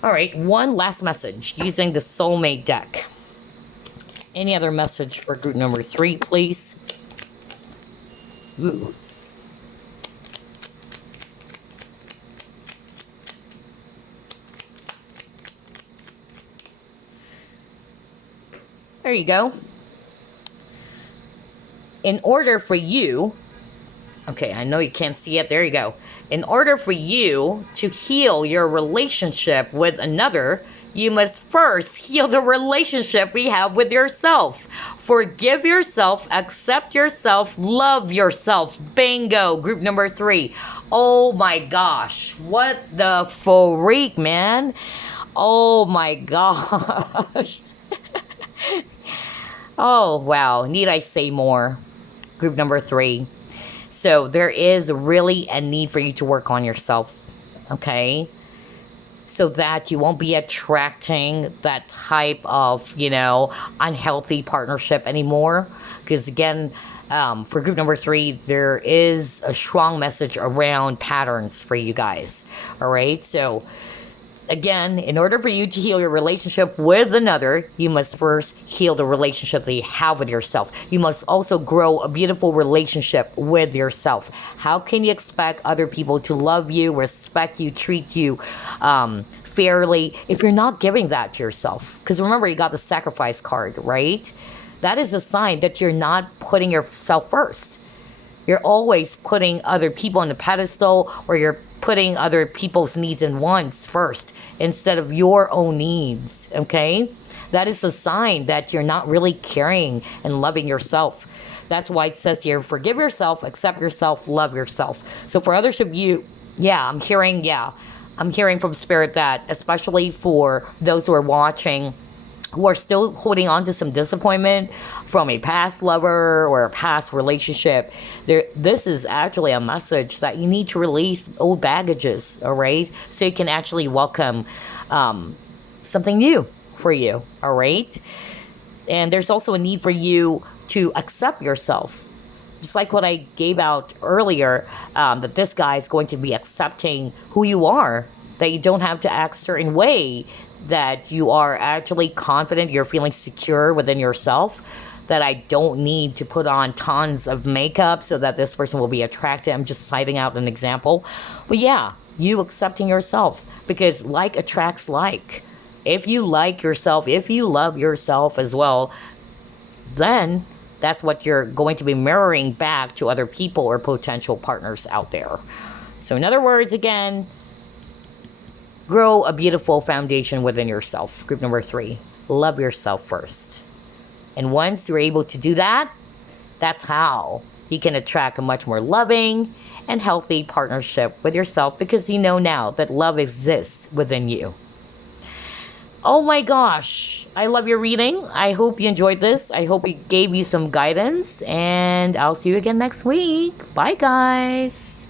All right, one last message using the soulmate deck. Any other message for group number 3, please? Ooh. There you go. In order for you, okay, I know you can't see it. There you go. In order for you to heal your relationship with another, you must first heal the relationship we have with yourself. Forgive yourself, accept yourself, love yourself. Bingo. Group number 3. Oh my gosh. What the freak, man? Oh my gosh. Oh, wow. Need I say more? Group number 3. So there is really a need for you to work on yourself. Okay? so that you won't be attracting that type of, unhealthy partnership anymore. Because again, for group number 3, there is a strong message around patterns for you guys. All right. So again, in order for you to heal your relationship with another, you must first heal the relationship that you have with yourself. You must also grow a beautiful relationship with yourself. How can you expect other people to love you, respect you, treat you fairly if you're not giving that to yourself? Because remember, you got the sacrifice card, right? That is a sign that you're not putting yourself first. You're always putting other people on the pedestal, or you're putting other people's needs and wants first instead of your own needs, okay? That is a sign that you're not really caring and loving yourself. That's why it says here, forgive yourself, accept yourself, love yourself. So for others of you, I'm hearing from Spirit that, especially for those who are watching, who are still holding on to some disappointment from a past lover or a past relationship, this is actually a message that you need to release old baggages, all right? So you can actually welcome something new for you, all right? And there's also a need for you to accept yourself. Just like what I gave out earlier, that this guy is going to be accepting who you are, that you don't have to act a certain way, that you are actually confident, you're feeling secure within yourself, that I don't need to put on tons of makeup so that this person will be attracted. I'm just citing out an example. But yeah, you accepting yourself, because like attracts like. If you like yourself, if you love yourself as well, then that's what you're going to be mirroring back to other people or potential partners out there. So in other words, again, grow a beautiful foundation within yourself. Group number 3, love yourself first. And once you're able to do that, that's how you can attract a much more loving and healthy partnership with yourself, because you know now that love exists within you. Oh my gosh, I love your reading. I hope you enjoyed this. I hope it gave you some guidance, and I'll see you again next week. Bye, guys.